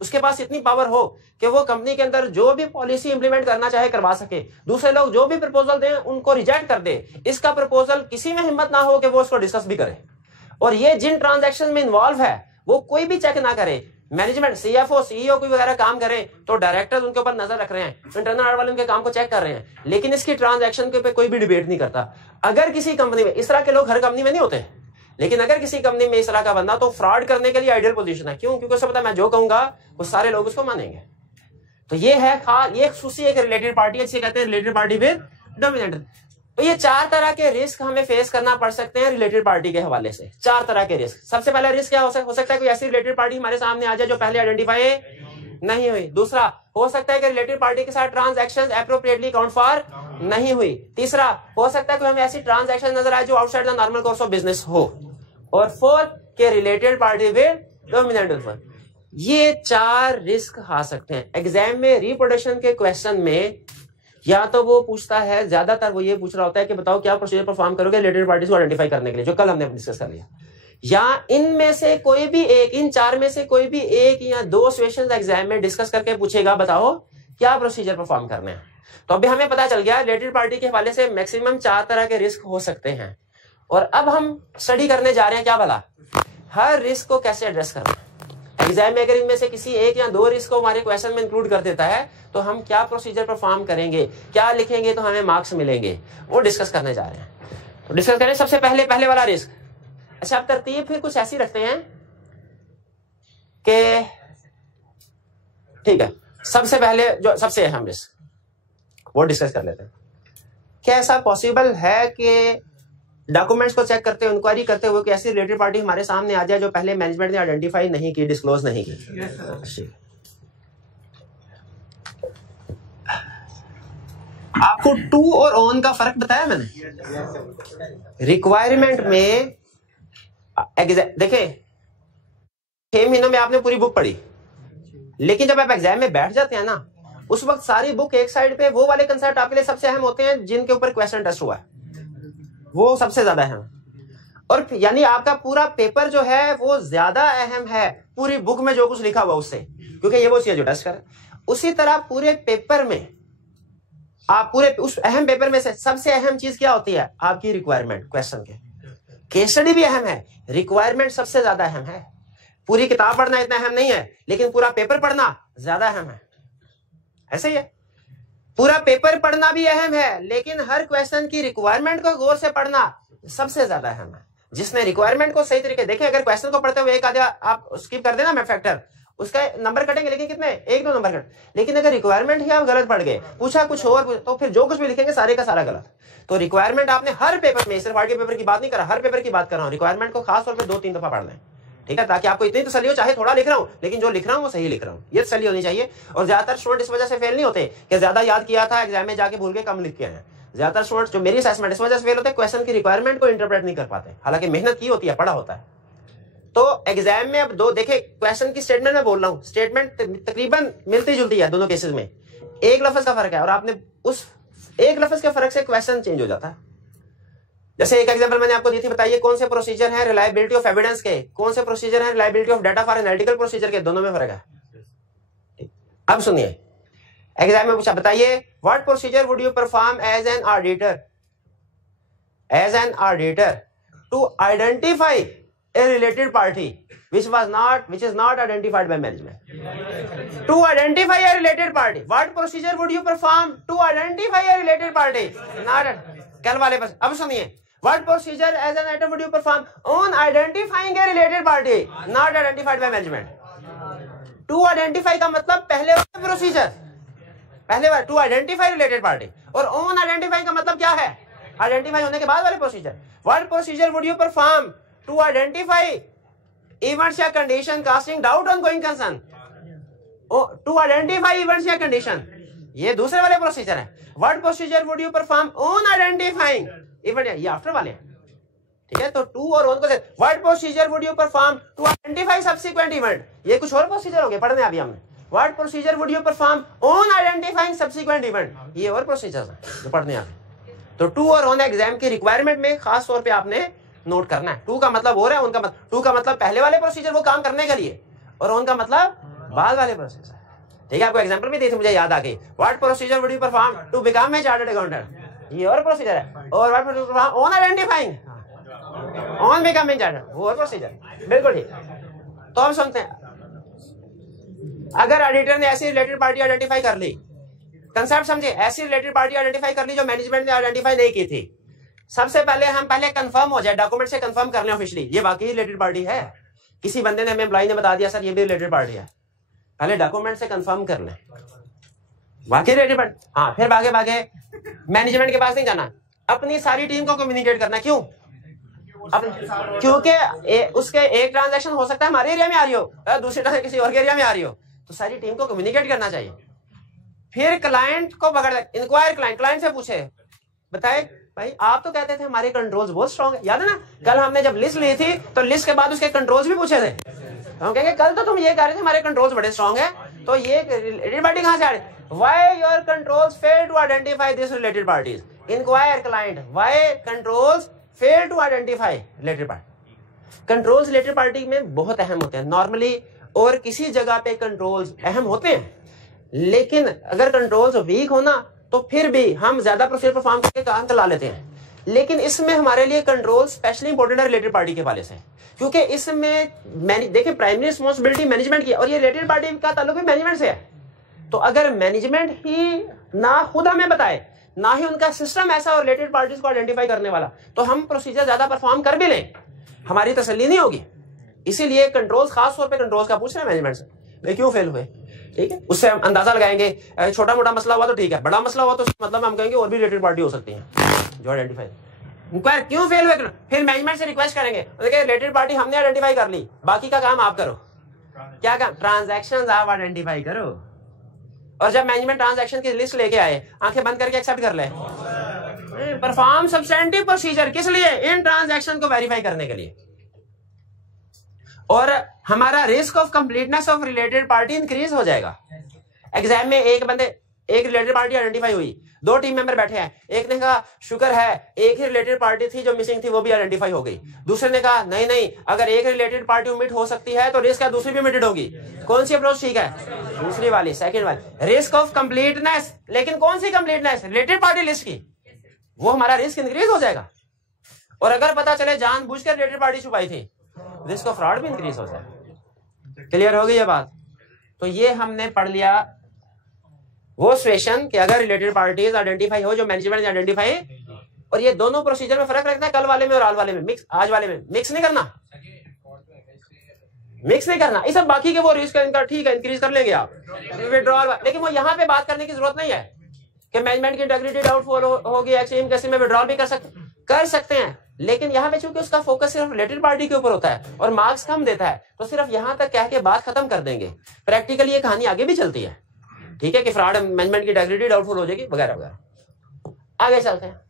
उसके पास इतनी पावर हो कि वो कंपनी के अंदर जो भी पॉलिसी इंप्लीमेंट करना चाहे करवा सके, दूसरे लोग जो भी प्रपोजल दें उनको रिजेक्ट कर दे, इसका प्रपोजल किसी में हिम्मत ना हो कि वो उसको डिस्कस भी करे, और ये जिन ट्रांजैक्शन में इन्वॉल्व है वो कोई भी चेक ना करे। मैनेजमेंट सीएफओ सीईओ कोई वगैरह काम करे तो डायरेक्टर्स उनके ऊपर नजर रख रहे हैं, इंटरनल ऑडिट वाले उनके काम को चेक कर रहे हैं, लेकिन इसकी ट्रांजैक्शन के पे कोई भी डिबेट नहीं करता। अगर किसी कंपनी में, इस तरह के लोग हर कंपनी में नहीं होते, लेकिन अगर किसी कंपनी में इस तरह का बंदा, तो फ्रॉड करने के लिए आइडियल पोजीशन है। क्यों? क्योंकि उसे पता है मैं जो कहूंगा वो सारे लोग उसको मानेंगे। तो ये है ये खुशी एक रिलेटेड पार्टी है, जिसे कहते हैं रिलेटेड पार्टी विद डोमिनेंट। तो ये 4 तरह के रिस्क हमें फेस करना पड़ सकते हैं रिलेटेड पार्टी के हवाले से। 4 तरह के रिस्क। सबसे पहला रिस्क क्या हो सकता है? कोई ऐसी रिलेटेड पार्टी हमारे सामने आ जाए जो पहले आइडेंटिफाई नहीं हुई। दूसरा, हो सकता है कि रिलेटेड पार्टी के साथ ट्रांजैक्शंस एप्रोप्रिएटली काउंट फॉर नहीं हुई। तीसरा, हो सकता है कि हमें ऐसी ट्रांजैक्शन नजर आए जो outside the normal course of business हो। और फोर्थ, के रिलेटेड पार्टी विद डोमिनेंट। ये 4 रिस्क आ सकते हैं। एग्जाम में रिप्रोडक्शन के क्वेश्चन में या तो वो पूछता है, ज्यादातर वो ये पूछ रहा होता है कि बताओ क्या प्रोसीजर परफॉर्म करोगे रिलेटेड पार्टीज को आइडेंटिफाई करने के लिए, जो कल हमने डिस्कस कर लिया, या इनमें से कोई भी एक, इन 4 में से कोई भी एक या 2 क्वेश्चन एग्जाम में डिस्कस करके पूछेगा बताओ क्या प्रोसीजर परफॉर्म करने हैं। तो अभी हमें पता चल गया रिलेटेड पार्टी के हवाले से मैक्सिमम 4 तरह के रिस्क हो सकते हैं। और अब हम स्टडी करने जा रहे हैं क्या भला, हर रिस्क को कैसे एड्रेस करना है। एग्जाम में अगर इनमें से किसी एक या 2 रिस्क को हमारे क्वेश्चन में इंक्लूड कर देता है तो हम क्या प्रोसीजर परफॉर्म करेंगे, क्या लिखेंगे तो हमें मार्क्स मिलेंगे, वो डिस्कस करने जा रहे हैं। तो डिस्कस करें सबसे पहले वाला रिस्क। अच्छा, अब तरतीब फिर कुछ ऐसी रखते हैं कि ठीक है, सबसे पहले जो सबसे अहम रिस्क वो डिस्कस कर लेते हैं। क्या ऐसा पॉसिबल है कि डॉक्यूमेंट्स को चेक करते, इंक्वायरी करते हुए कि ऐसी रिलेटेड पार्टी हमारे सामने आ जाए जो पहले मैनेजमेंट ने आइडेंटिफाई नहीं की, डिस्क्लोज नहीं की? आपको टू और ऑन का फर्क बताया मैंने। रिक्वायरमेंट में देखें 6 महीनों में आपने पूरी बुक पढ़ी, लेकिन जब आप एग्जाम में बैठ जाते हैं ना, उस वक्त सारी बुक एक साइड पे, वो वाले कंसेप्ट आपके लिए सबसे अहम होते हैं जिनके ऊपर क्वेश्चन टेस्ट हुआ है, वो सबसे ज्यादा अहम। और यानी आपका पूरा पेपर जो है वो ज्यादा अहम है पूरी बुक में जो कुछ लिखा हुआ उससे, क्योंकि ये वो चीज जो टेस्ट कर। उसी तरह पूरे पेपर में आप पूरे उस अहम पेपर में से सबसे अहम चीज क्या होती है? आपकी रिक्वायरमेंट। क्वेश्चन के केस स्टडी भी अहम है, रिक्वायरमेंट सबसे ज्यादा अहम है। पूरी किताब पढ़ना इतना अहम नहीं है, लेकिन पूरा पेपर पढ़ना ज्यादा अहम है। ऐसे ही है, पूरा पेपर पढ़ना भी अहम है, लेकिन हर क्वेश्चन की रिक्वायरमेंट को गौर से पढ़ना सबसे ज्यादा अहम है। जिसने रिक्वायरमेंट को सही तरीके देखे, अगर क्वेश्चन को पढ़ते हुए एक आधा आप स्किप कर देना मैं फैक्टर, उसका नंबर कटेंगे, लेकिन कितने, 1-2 नंबर कट। लेकिन अगर रिक्वायरमेंट ही आप गलत पढ़ गए, पूछा कुछ और, तो फिर जो कुछ भी लिखेंगे सारे का सारा गलत। तो रिक्वायरमेंट आपने हर पेपर में, सिर्फ आर्टिकल पेपर की बात नहीं कर रहा, हर पेपर की बात कर रहा हूँ, रिक्वायरमेंट को खास तौर पर 2-3 दफा पढ़ लें, ठीक है, ताकि आपको इतनी तसल्ली हो, चाहे थोड़ा लिख रहा हूँ लेकिन जो लिख रहा हूँ वो सही लिख रहा हूँ, ये तसल्ली होनी चाहिए। और ज्यादातर स्टूडेंट इस वजह से फेल नहीं होते कि ज्यादा याद किया था, एग्जाम में जाके भूल के कम लिख के आए। ज्यादातर स्टूडेंट्स जो मेरी असेसमेंट इस वजह से फेल होते हैं, क्वेश्चन की रिक्वायरमेंट को इंटरप्रेट नहीं कर पाते, हालांकि मेहनत की होती है, पढ़ा होता है। तो एग्जाम में अब 2 देखे, क्वेश्चन की स्टेटमेंट में बोल रहा हूँ, स्टेटमेंट तकरीबन मिलती जुलती है दोनों केसेस में, एक लफ्ज का फर्क है, और आपने उस एक लफ्ज के फर्क से क्वेश्चन चेंज हो जाता है। जैसे एक एग्जांपल मैंने आपको दी थी, बताइए कौन से प्रोसीजर है रिलायबिलिटी ऑफ एविडेंस के, कौन से प्रोसीजर है reliability of data for analytical procedure के, दोनों में फर्क है। अब सुनिए, एग्जाम में पूछा, बताइए what procedure would you perform as an auditor to identify a related party which is not identified by management. To identify a related party, what procedure would you perform to identify a related party? कल वाले बस, अब सुनिए, what procedure as an editor would you perform on identifying a related party not identified by management? To identify का मतलब पहले वाला प्रोसीजर, पहले वाला to identify related party, और on identify का मतलब क्या है, आइडेंटिफाई होने के बाद वाले procedure. What procedure would you perform to identify events या condition casting doubt on going concern? To identify events या condition, ये दूसरे वाले प्रोसीजर है। What procedure would you perform on identifying event, ये आफ्टर वाले, ठीक है। तो टू और ऑन को से, What procedure would you perform to identify subsequent event, ये कुछ और प्रोसीजर होंगे, पढ़ने अभी हमने। What procedure would you perform on identifying subsequent event, ये और प्रोसीजर है जो पढ़ने आप। तो टू और ऑन एग्जाम की रिक्वायरमेंट में खास तौर पे आपने नोट करना है। टू का मतलब हो रहा है, उनका मतलब, टू का मतलब पहले वाले प्रोसीजर वो काम करने के लिए, और ऑन का मतलब बाद वाले प्रोसीजर, ठीक है। आपको एग्जांपल भी दी थी, मुझे याद आ गई। What procedure would you perform to become a chartered accountant, ये और प्रोसीजर है। और what would you perform on identifying on becoming chartered, वो और प्रोसीजर, बिल्कुल ठीक। तो अब सुनते हैं, अगर ऑडिटर ने ऐसी रिलेटेड पार्टी आइडेंटिफाई कर ली, कंसेप्ट समझे, ऐसी रिलेटेड पार्टी आइडेंटिफाई कर ली जो मैनेजमेंट ने आइडेंटिफाई नहीं की थी, सबसे पहले हम कंफर्म हो जाए, डॉक्यूमेंट से कंफर्म कर लें ऑफिशियली, ये वाकई रिलेटेड पार्टी है। किसी बंदे ने, हमें एम्प्लॉय ने बता दिया सर ये भी रिलेटेड पार्टी है, पहले डॉक्यूमेंट से कंफर्म कर लें वाकई रिलेटेड पार्टी। हाँ, फिर भागे मैनेजमेंट के पास नहीं जाना, अपनी सारी टीम को कम्युनिकेट करना। क्यों? क्योंकि उसके एक ट्रांजैक्शन हो सकता है हमारे एरिया में आ रही हो, दूसरे ट्रांजैक्शन किसी और एरिया में आ रही हो, तो सारी टीम को कम्युनिकेट करना चाहिए। फिर क्लाइंट को पकड़, इंक्वायर क्लाइंट से पूछे, बताए भाई आप तो कहते थे हमारे कंट्रोल्स बहुत स्ट्रांग है, याद है ना कल हमने जब लिस्ट ली थी तो लिस्ट के बाद उसके कंट्रोल्स भी पूछे थे, हम कहेंगे कल तो तुम ये कह रहे थे हमारे कंट्रोल्स बड़े स्ट्रांग है, तो ये रिलेटेड पार्टी कहां से आ रही? Why your controls fail to identify this related parties, inquire client why controls fail to identify related party. Controls related party में बहुत अहम होते हैं नॉर्मली, और किसी जगह पे कंट्रोल्स अहम होते हैं, लेकिन अगर कंट्रोल्स वीक होना तो फिर भी हम ज्यादा प्रोसीजर परफॉर्म करके काम चला लेते हैं। लेकिन इसमें हमारे लिए कंट्रोल स्पेशली इंपॉर्टेंट है रिलेटेड पार्टी के हवाले से, क्योंकि इसमें देखिए प्राइमरी रिस्पांसिबिलिटी मैनेजमेंट की, और ये रिलेटेड पार्टी का ताल्लुक भी मैनेजमेंट से है। तो अगर मैनेजमेंट ही ना खुद हमें बताए, ना ही उनका सिस्टम ऐसा और रिलेटेड पार्टीज को आइडेंटिफाई करने वाला, तो हम प्रोसीजर ज्यादा परफॉर्म कर भी लें, हमारी तसल्ली नहीं होगी। इसीलिए कंट्रोल्स, खास तौर पर कंट्रोल्स का पूछ रहे हैं मैनेजमेंट से, वे क्यों फेल हुए, ठीक है, उससे हम अंदाजा लगाएंगे। छोटा मोटा मसला हुआ तो ठीक है, बड़ा मसला हुआ तो मतलब हम कहेंगे और भी रिलेटेड पार्टी हो सकती है जो आइडेंटिफाई। इंक्वायर क्यों फेल हुए, फिर मैनेजमेंट से रिक्वेस्ट करेंगे, देखिए रिलेटेड पार्टी हमने आइडेंटिफाई कर ली, बाकी का काम आप करो। क्या काम? ट्रांजैक्शंस आप आइडेंटिफाई करो। और जब मैनेजमेंट ट्रांजैक्शन की लिस्ट लेके आए, आंखें बंद करके एक्सेप्ट कर ले, परफॉर्म सब्सटेंटिव प्रोसीजर, किस लिए? इन ट्रांजैक्शन को वेरीफाई करने के लिए। और हमारा risk of completeness of related party increase हो जाएगा। एग्जाम में एक रिलेटेड पार्टी आइडेंटिफाई हुई, 2 टीम मेंबर बैठे हैं, एक ने कहा शुक्र है एक ही रिलेटेड पार्टी थी जो मिसिंग थी, वो भी आइडेंटिफाई हो गई। दूसरे ने कहा नहीं, अगर एक रिलेटेड पार्टी ओमिट हो सकती है तो रिस्क है दूसरी भी ओमिटेड होगी। कौन सी अप्रोच ठीक है? दूसरी वाली, सेकंड वाली, रिस्क ऑफ कंप्लीटनेस। लेकिन कौन सी कंप्लीटनेस? रिलेटेड पार्टी लिस्ट की, वो हमारा रिस्क इंक्रीज हो जाएगा। और अगर पता चले जानबूझ कर रिलेटेड पार्टी छुपाई थी, रिस्क ऑफ फ्रॉड भी इंक्रीज हो जाए। क्लियर हो गई ये बात? तो ये हमने पढ़ लिया वो सिचुएशन कि अगर रिलेटेड पार्टीज आइडेंटिफाई हो जो मैनेजमेंट ने आइडेंटिफाई, और ये दोनों प्रोसीजर में फर्क रखना है, कल वाले में और आज वाले में मिक्स नहीं करना। मिक्स नहीं करना, ये सब बाकी के वो रिस्क इनका ठीक है, इंक्रीज कर लेंगे आप विड्रॉल, लेकिन वो यहाँ पे बात करने की जरूरत नहीं है कि मैनेजमेंट की इंटेग्रिटी डाउटफुल होगी, एक्सट्रीम केस में विड्रॉल भी कर सकते हैं, लेकिन यहाँ पे चूंकि उसका फोकस सिर्फ रिलेटेड पार्टी के ऊपर होता है और मार्क्स कम देता है, तो सिर्फ यहाँ तक कह के बात खत्म कर देंगे। प्रैक्टिकली ये कहानी आगे भी चलती है, ठीक है, कि फ्रॉड मैनेजमेंट की इंटेग्रिटी डाउटफुल हो जाएगी वगैरह वगैरह। आगे चलते हैं।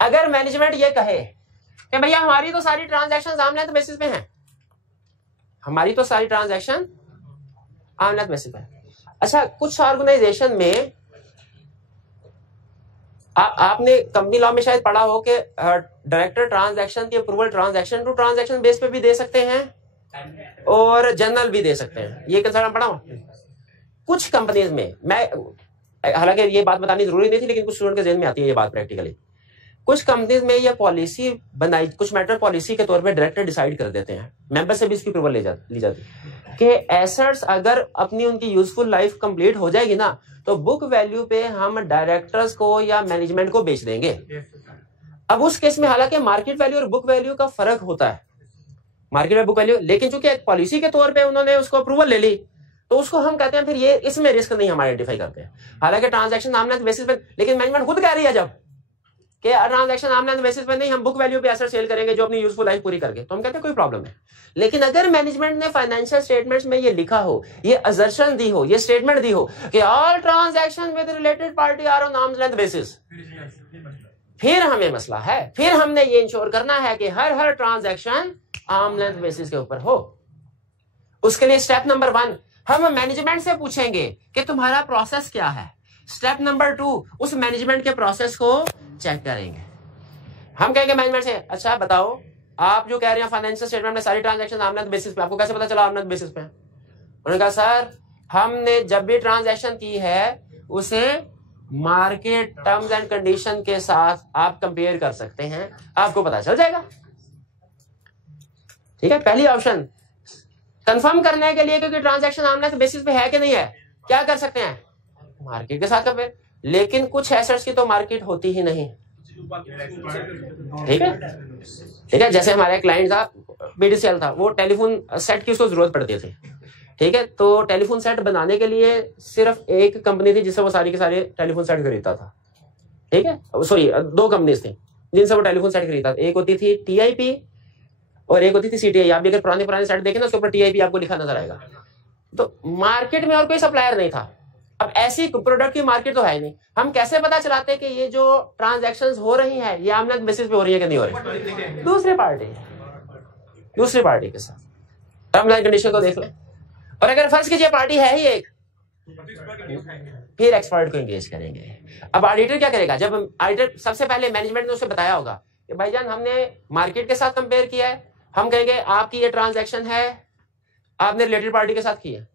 अगर मैनेजमेंट ये कहे कि भैया हमारी तो सारी ट्रांजैक्शन आर्म लेंथ बेसिस पे हैं, हमारी तो सारी ट्रांजैक्शन आर्म लेंथ बेसिस पे है। अच्छा, कुछ ऑर्गेनाइजेशन में आपने कंपनी लॉ में शायद पढ़ा हो कि डायरेक्टर ट्रांजैक्शन की approval transaction to transaction base पे भी दे सकते हैं और जनरल भी दे सकते हैं। ये कंसर्न पढ़ा हो कुछ कंपनीज में। मैं हालांकि ये बात बतानी जरूरी नहीं थी, लेकिन कुछ स्टूडेंट के जहन में आती है ये बात प्रैक्टिकली। कुछ कंपनीज में ये पॉलिसी बनाई, कुछ मैटर पॉलिसी के तौर पे डायरेक्टर डिसाइड कर देते हैं, मेंबर से भी इसकी अप्रूवल ली जाती कि एसेट्स अगर अपनी उनकी यूजफुल लाइफ कंप्लीट हो जाएगी ना, तो बुक वैल्यू पे हम डायरेक्टर्स को या मैनेजमेंट को बेच देंगे। अब उस केस में हालांकि मार्केट वैल्यू और बुक वैल्यू का फर्क होता है, मार्केट बुक वैल्यू, लेकिन चूंकि एक पॉलिसी के तौर पे उन्होंने उसको अप्रूवल ले ली, तो उसको हम कहते हैं फिर ये इसमें रिस्क नहीं हम आइडेंटिफाई करते हैं। हालांकि ट्रांजैक्शन आर्म लेंथ बेसिस पे, लेकिन मैनेजमेंट खुद कह रही है जब कि ट्रांजैक्शन आर्म लेंथ बेसिस पे नहीं, हम बुक वैल्यू पे एसेट सेल करेंगे जो अपनी यूजफुल लाइफ पूरी करके, तो हम कहते हैं कोई प्रॉब्लम है। लेकिन अगर मैनेजमेंट ने फाइनेंशियल स्टेटमेंट्स में ये लिखा हो, ये असर्शन दी हो, ये स्टेटमेंट दी हो कि all transaction with related party are on arms length basis, फिर हमें मसला है, फिर हमने ये इंश्योर करना है कि हर ट्रांजैक्शन आर्म लेंथ बेसिस के ऊपर हो। उसके लिए स्टेप नंबर 1 हम मैनेजमेंट से पूछेंगे कि तुम्हारा प्रोसेस क्या है। स्टेप नंबर 2 उस मैनेजमेंट के प्रोसेस को चेक करेंगे। हम कहेंगे मैनेजमेंट से, अच्छा बताओ आप जो कह रहे हैं फाइनेंशियल स्टेटमेंट में सारी ट्रांजैक्शन आर्म लेंथ बेसिस पे, आपको कैसे पता चला आर्म लेंथ बेसिस पे? उन्होंने कहा सर हमने जब भी ट्रांजैक्शन की है उसे मार्केट टर्म्स एंड कंडीशन के साथ आप कंपेयर कर सकते हैं, आपको पता चल जाएगा। ठीक है, पहली ऑप्शन कंफर्म करने के लिए, क्योंकि ट्रांजैक्शन आर्म लेंथ बेसिस पे है कि नहीं है, क्या कर सकते हैं, मार्केट के साथ कंपेयर। लेकिन कुछ एसेट्स की तो मार्केट होती ही नहीं, ठीक है, जैसे हमारे क्लाइंट था बीडीसीएल था, वो टेलीफोन सेट की उसको जरूरत पड़ती थी, ठीक है, तो टेलीफोन सेट बनाने के लिए सिर्फ एक कंपनी थी जिससे वो सारी के सारे टेलीफोन सेट खरीदता था, ठीक है, सॉरी 2 कंपनीज थी जिनसे वो टेलीफोन सेट खरीदता था, एक होती थी टीआईपी और एक होती थी सीटीआई। आप भी अगर पुराने सेट देखें ना, उसके ऊपर टीआईपी आपको लिखा नजर आएगा। तो मार्केट में और कोई सप्लायर नहीं था। अब ऐसी प्रोडक्ट की मार्केट तो है नहीं, हम कैसे पता चलाते हैं कि ये जो ट्रांजैक्शंस हो रही हैं ये आर्म लेंथ बेसिस पे हो रही है कि नहीं हो रही? दूसरी पार्टी के साथ टर्म एंड कंडीशन को देख लें, और अगर फर्ज कीजिए पार्टी है ही एक, फिर एक्सपर्ट को एंगेज करेंगे। अब ऑडिटर क्या करेगा? जब ऑडिटर सबसे पहले मैनेजमेंट ने उसे बताया होगा कि भाईजान हमने मार्केट के साथ कंपेयर किया है, हम कहेंगे आपकी ये ट्रांजैक्शन है, आपने रिलेटेड पार्टी के साथ की है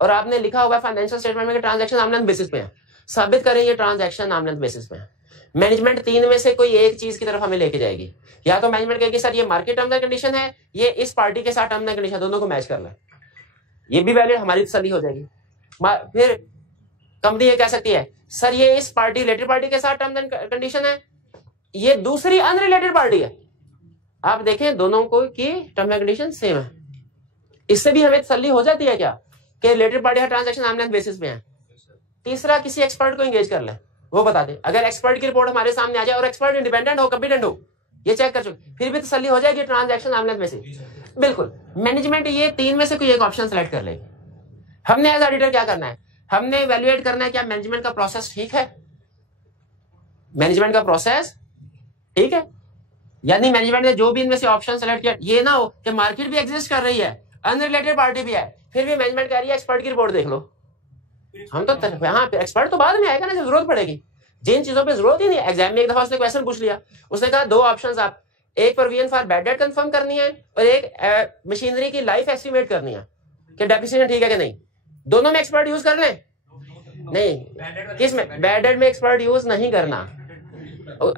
और आपने लिखा हुआ है फाइनेंशियल स्टेटमेंट में कि ट्रांजैक्शन आर्म लेंथ बेसिस पे है, साबित करें ये ट्रांजैक्शन आर्म लेंथ बेसिस पे है। मैनेजमेंट 3 में से कोई एक चीज की तरफ हमें लेके जाएगी, या तो मैनेजमेंट कहेगी सर ये मार्केट टर्म्स एंड कंडीशन है, ये इस पार्टी के साथ टर्म्स एंड कंडीशन, दोनों को मैच कर ले, ये भी वैलिड, हमारी तसल्ली हो जाएगी। फिर कंपनी ये कह सकती है सर ये इस पार्टी रिलेटेड पार्टी के साथ टर्म्स एंड कंडीशन है, ये दूसरी अनरिलेटेड पार्टी है, आप देखें दोनों को की टर्म्स एंड कंडीशन सेम है। इससे भी हमें तसल्ली हो जाती है क्या कि रिलेटेड पार्टी का ट्रांजैक्शन आर्म लेंथ बेसिस पे है। तीसरा किसी एक्सपर्ट को एंगेज कर ले, वो बता दे, अगर एक्सपर्ट की रिपोर्ट हमारे सामने आ जाए और एक्सपर्ट इंडिपेंडेंट हो, कॉम्पिटेंट हो, ये चेक कर चुके, फिर भी तसल्ली हो जाएगी ट्रांजैक्शन आर्म लेंथ बेसिस। बिल्कुल, मैनेजमेंट ये 3 में से कोई एक ऑप्शन सेलेक्ट कर लेगी। हमने एज ऑडिटर क्या करना है, हमने इवैल्यूएट करना है क्या मैनेजमेंट का प्रोसेस ठीक है, मैनेजमेंट का प्रोसेस ठीक है, यानी मैनेजमेंट ने जो भी इनमें से ऑप्शन सेलेक्ट किया, ये ना हो कि मार्केट भी एग्जिस्ट कर रही है, अनरिलेटेड पार्टी भी है, फिर भी मैनेजमेंट कह रही है एक्सपर्ट की रिपोर्ट देख लो। हम तो हाँ एक्सपर्ट तो बाद में आएगा ना जब जरूरत पड़ेगी, जिन चीजों पे जरूरत ही नहीं। एग्जाम में एक दफा उसने क्वेश्चन पूछ लिया, उसने कहा 2 ऑप्शंस आप, एक provision for bad debt confirm करनी है और एक मशीनरी की लाइफ एस्टिमेट करनी है कि डेप्रिसिएशन ठीक है कि नहीं, दोनों में एक्सपर्ट यूज कर लें? नहीं, किसमें? बैड डेट में एक्सपर्ट यूज नहीं करना,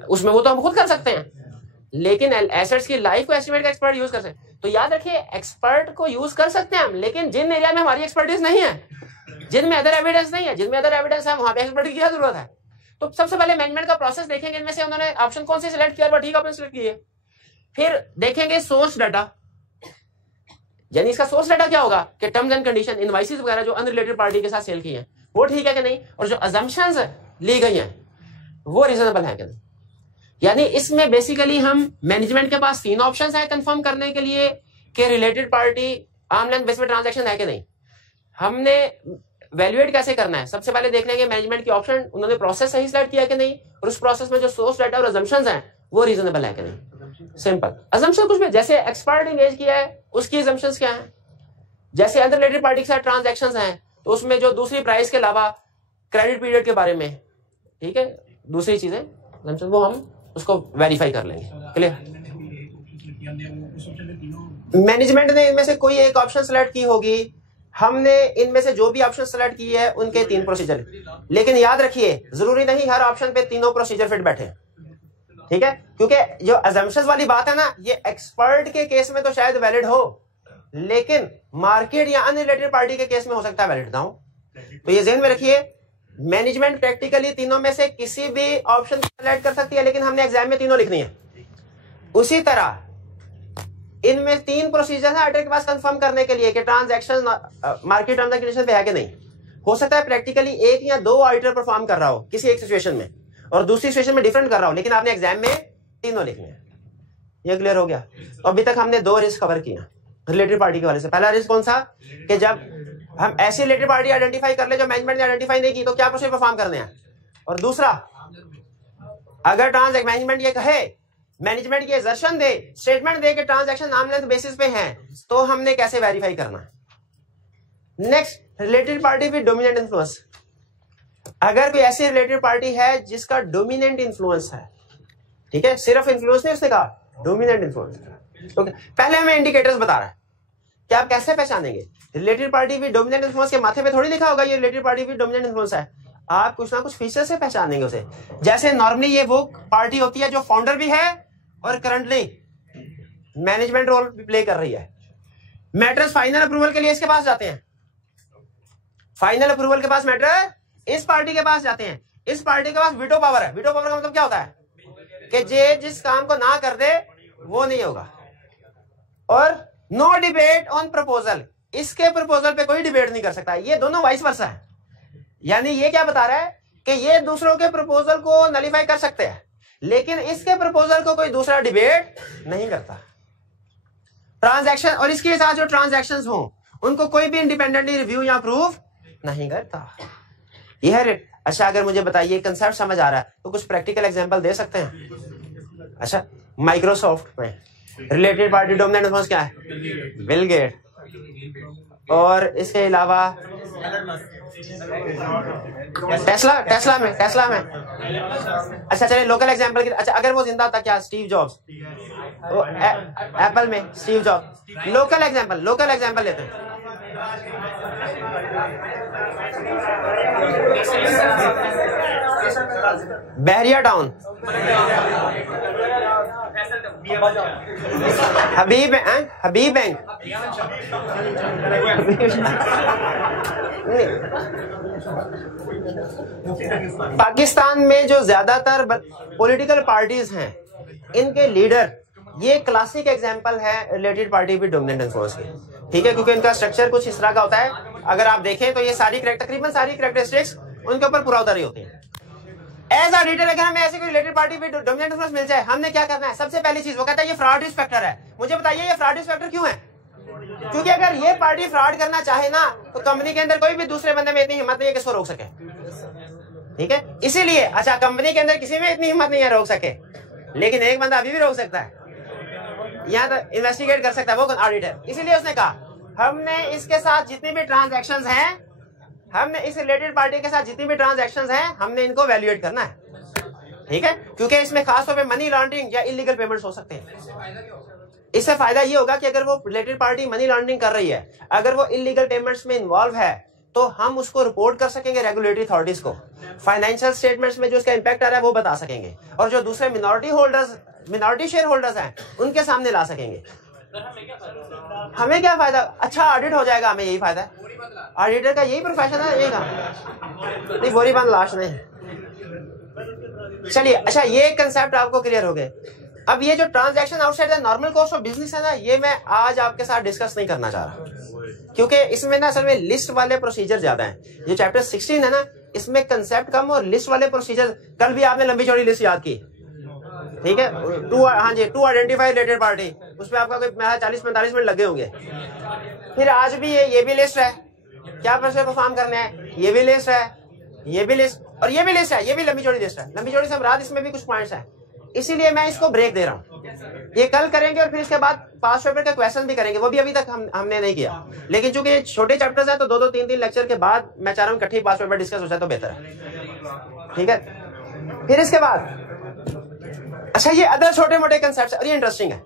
उसमें वो तो हम खुद कर सकते हैं, लेकिन एसेट्स की लाइफ को एस्टिमेट का एक्सपर्ट यूज कर सकते हैं। तो याद रखिए एक्सपर्ट को यूज कर सकते हैं हम, लेकिन जिन एरिया में हमारी एक्सपर्टीज नहीं है, जिनमें अदर एविडेंस नहीं है, जिनमें अदर एविडेंस है, वहां पे एक्सपर्ट की क्या जरूरत है। तो सबसे पहले मैनेजमेंट का प्रोसेस देखेंगे, इनमें से उन्होंने ऑप्शन कौन से सिलेक्ट किया, ठीक ऑप्शन सिलेक्ट किए। फिर देखेंगे सोर्स डाटा, यानी इसका सोर्स डाटा क्या होगा कि टर्म्स एंड कंडीशन, इनवाइसेस वगैरह जो अनरिलेटेड पार्टी के साथ सेल की हैं वो ठीक है कि नहीं, और जो अजम्पशंस ली गई हैं वो रीजनेबल है कि नहीं। यानी इसमें बेसिकली हम मैनेजमेंट के पास 3 ऑप्शंस है कंफर्म करने के लिए कि related party arm length base पे ट्रांजैक्शन है कि नहीं। हमने वैल्यूएट कैसे करना है, सबसे पहले देख लेंगे मैनेजमेंट की ऑप्शन, उन्होंने प्रोसेस सही सेलेक्ट किया कि नहीं, और उस प्रोसेस में जो सोर्स डाटा और अजम्पशंस हैं वो रीजनेबल है कि नहीं। सिंपल अजम्पशन कुछ भी, जैसे एक्सपर्ट इंगेज किया है उसकी अजम्पशंस क्या है, जैसे अनरिलेटेड पार्टी के साथ ट्रांजैक्शंस हैं तो उसमें जो दूसरी प्राइस के अलावा क्रेडिट पीरियड के बारे में, ठीक है, दूसरी चीजें अजम्पशन वो हम उसको वेरीफाई कर लेंगे। क्लियर। मैनेजमेंट ने इनमें से कोई एक ऑप्शन सेलेक्ट की होगी, हमने इनमें से जो भी ऑप्शन सेलेक्ट किए है उनके 3 प्रोसीजर, लेकिन याद रखिए जरूरी नहीं हर ऑप्शन पे तीनों प्रोसीजर फिट बैठे, ठीक है, क्योंकि जो अजम्पशंस वाली बात है ना, ये एक्सपर्ट के केस में तो शायद वैलिड हो, लेकिन मार्केट या अनरिलेटेड पार्टी के केस में हो सकता है वैलिड ना हो। तो ये ध्यान में रखिए, मैनेजमेंट प्रैक्टिकली तीनों में से किसी भी ऑप्शन सेलेक्ट कर सकती है, लेकिन हमने एग्जाम में तीनों लिखनी है। उसी तरह इनमें 3 प्रोसीजर है ऑडिटर के पास कंफर्म करने के लिए कि transaction market terms and condition पे है कि नहीं। हो सकता है प्रैक्टिकली 1 या 2 ऑडिटर परफॉर्म कर रहा हो किसी एक सिचुएशन में और दूसरी सिचुएशन में डिफरेंट कर रहा हो, लेकिन आपने एग्जाम में तीनों लिखने हैं। ये क्लियर हो गया। अभी तक हमने 2 रिस्क कवर किया रिलेटेड पार्टी के वाले से। पहला रिस्क कौन सा, कि जब हम ऐसी रिलेटेड पार्टी आइडेंटिफाई कर ले जो मैनेजमेंट ने आइडेंटिफाई नहीं की तो क्या प्रोसीजर परफॉर्म करने हैं। और दूसरा, अगर ट्रांजैक्शन मैनेजमेंट ये कहे, मैनेजमेंट ये असर्शन दे, स्टेटमेंट दे कि ट्रांजैक्शन आर्म लेंथ बेसिस पे हैं, तो हमने कैसे वेरीफाई करना है। Next, related party with dominant influence. अगर कोई ऐसी रिलेटेड पार्टी है जिसका डोमिनेंट इन्फ्लुएंस है, ठीक है, सिर्फ इन्फ्लुएंस नहीं, उसने कहा डोमिनेंट इन्फ्लुएंस, ओके। पहले हमें इंडिकेटर्स बता रहा है कि आप कैसे पहचानेंगे। Related party with dominant influence के माथे पे थोड़ी लिखा होगा ये related party with dominant influence है, आप कुछ ना कुछ फीचर से पहचानेंगे उसे। जैसे नॉर्मली ये वो पार्टी होती है जो फाउंडर भी है और करंटली मैनेजमेंट रोल भी प्ले कर रही है। मैटर्स फाइनल अप्रूवल के लिए इसके पास जाते हैं, फाइनल अप्रूवल के पास मैटर इस पार्टी के पास जाते हैं। इस पार्टी के पास वीटो पावर है। वीटो पावर का मतलब क्या होता है कि जे जिस काम को ना कर दे वो नहीं होगा। और नो डिबेट ऑन प्रपोजल, इसके प्रपोजल पे कोई डिबेट नहीं कर सकता। ये दोनों वाइस वर्सा है, यानी ये क्या बता रहा है कि ये दूसरों के प्रपोजल को नलीफाई कर सकते हैं, लेकिन इसके प्रपोजल को कोई दूसरा डिबेट नहीं करता। ट्रांजैक्शन और इसके साथ जो ट्रांजैक्शंस हो उनको कोई भी इंडिपेंडेंटली रिव्यू या अप्रूव नहीं करता। यह है। अच्छा, अगर मुझे बताइए कंसेप्ट समझ आ रहा है तो कुछ प्रैक्टिकल एग्जांपल दे सकते हैं। अच्छा, माइक्रोसॉफ्ट में रिलेटेड पार्टी डोमिनेंट इन्फ्लुएंस क्या है, बिल गेट। और इसके अलावा टेस्ला में अच्छा चलिए लोकल एग्जांपल की। अच्छा, अगर वो जिंदा था क्या, स्टीव जॉब्स, एप्पल में स्टीव जॉब्स। लोकल एग्जांपल लेते हैं। बहरिया टाउन, हबीब बैंक पाकिस्तान में जो ज्यादातर पॉलिटिकल पार्टीज हैं इनके लीडर, ये क्लासिक एग्जांपल है related party with dominant influence की, ठीक है, क्योंकि इनका स्ट्रक्चर कुछ इस तरह का होता है। अगर आप देखें तो ये तकरीबन सारी कैरेक्टरिस्टिक्स उनके ऊपर पूरा उतारी होती है। एज ऑडिटर अगर हमें ऐसी कोई related party with dominant influence मिल जाए, हमने क्या करना है, सबसे पहली चीज वो कहता है ये फ्रॉड रिस्क फैक्टर है। मुझे बताइए ये फ्रॉड रिस्क फैक्टर क्यों है? क्योंकि अगर ये पार्टी फ्रॉड करना चाहे ना तो कंपनी के अंदर कोई भी दूसरे बंदे में इतनी हिम्मत नहीं है कि इसको रोक सके, ठीक है, इसीलिए। अच्छा, कंपनी के अंदर किसी में इतनी हिम्मत नहीं है रोक सके, लेकिन एक बंदा अभी भी रोक सकता है, यहाँ तो इन्वेस्टिगेट कर सकता है, वो ऑडिटर। इसीलिए उसने कहा हमने इसके साथ जितनी भी ट्रांजैक्शंस हैं, हमने इस रिलेटेड पार्टी के साथ जितनी भी ट्रांजैक्शंस हैं, हमने इनको वैल्यूएट करना है, ठीक है, क्योंकि इसमें खासतौर पे मनी लॉन्ड्रिंग या इलीगल पेमेंट्स हो सकते हैं। इससे फायदा ये होगा कि अगर वो रिलेटेड पार्टी मनी लॉन्ड्रिंग कर रही है, अगर वो इलीगल पेमेंट्स में इन्वॉल्व है, तो हम उसको रिपोर्ट कर सकेंगे रेगुलेटरी अथॉरिटीज को। फाइनेंशियल स्टेटमेंट्स में जो इसका इंपैक्ट आ रहा है वो बता सकेंगे, और जो दूसरे मिनॉरिटी शेयर होल्डर्स हैं उनके सामने ला सकेंगे। हमें क्या फायदा? अच्छा ऑडिट हो जाएगा, हमें यही फायदा है। ऑडिटर का यही प्रोफेशन है, यही काम नहीं, बोरी बंद लाश नहीं। चलिए, अच्छा ये कंसेप्ट आपको क्लियर हो गए। अब ये जो transaction outside the normal cost of business है ना, ये मैं आज आपके साथ डिस्कस नहीं करना चाह रहा, क्योंकि इसमें ना असल में लिस्ट वाले प्रोसीजर ज्यादा हैं। जो चैप्टर 16 है ना, इसमें कंसेप्ट कम और लिस्ट वाले प्रोसीजर। कल भी आपने लंबी चौड़ी लिस्ट याद की, ठीक है, हाँ जी, टू आइडेंटिफाई रिलेटेड पार्टी, उसमें आपका कोई 40-45 मिनट लगे होंगे। फिर आज भी ये भी लिस्ट है, क्या प्रोसेस परफॉर्म करने हैं, ये भी लिस्ट है, ये भी लिस्ट और ये भी लिस्ट है, ये भी लंबी चौड़ी लिस्ट है। लंबी चौड़ी से रात, इसमें भी कुछ पॉइंट्स हैं, इसीलिए मैं इसको ब्रेक दे रहा हूँ। ये कल करेंगे और फिर इसके बाद पास पेपर का क्वेश्चन भी करेंगे, वो भी अभी तक हमने नहीं किया। लेकिन चूंकि ये छोटे चैप्टर्स हैं तो 2-2, 3-3 लेक्चर के बाद मैं चाह रहा हूँ इकट्ठे पास पेपर डिस्कस हो जाए तो बेहतर है, ठीक है। फिर इसके बाद अच्छा, ये अदर छोटे मोटे कंसेप्ट और ये इंटरेस्टिंग है।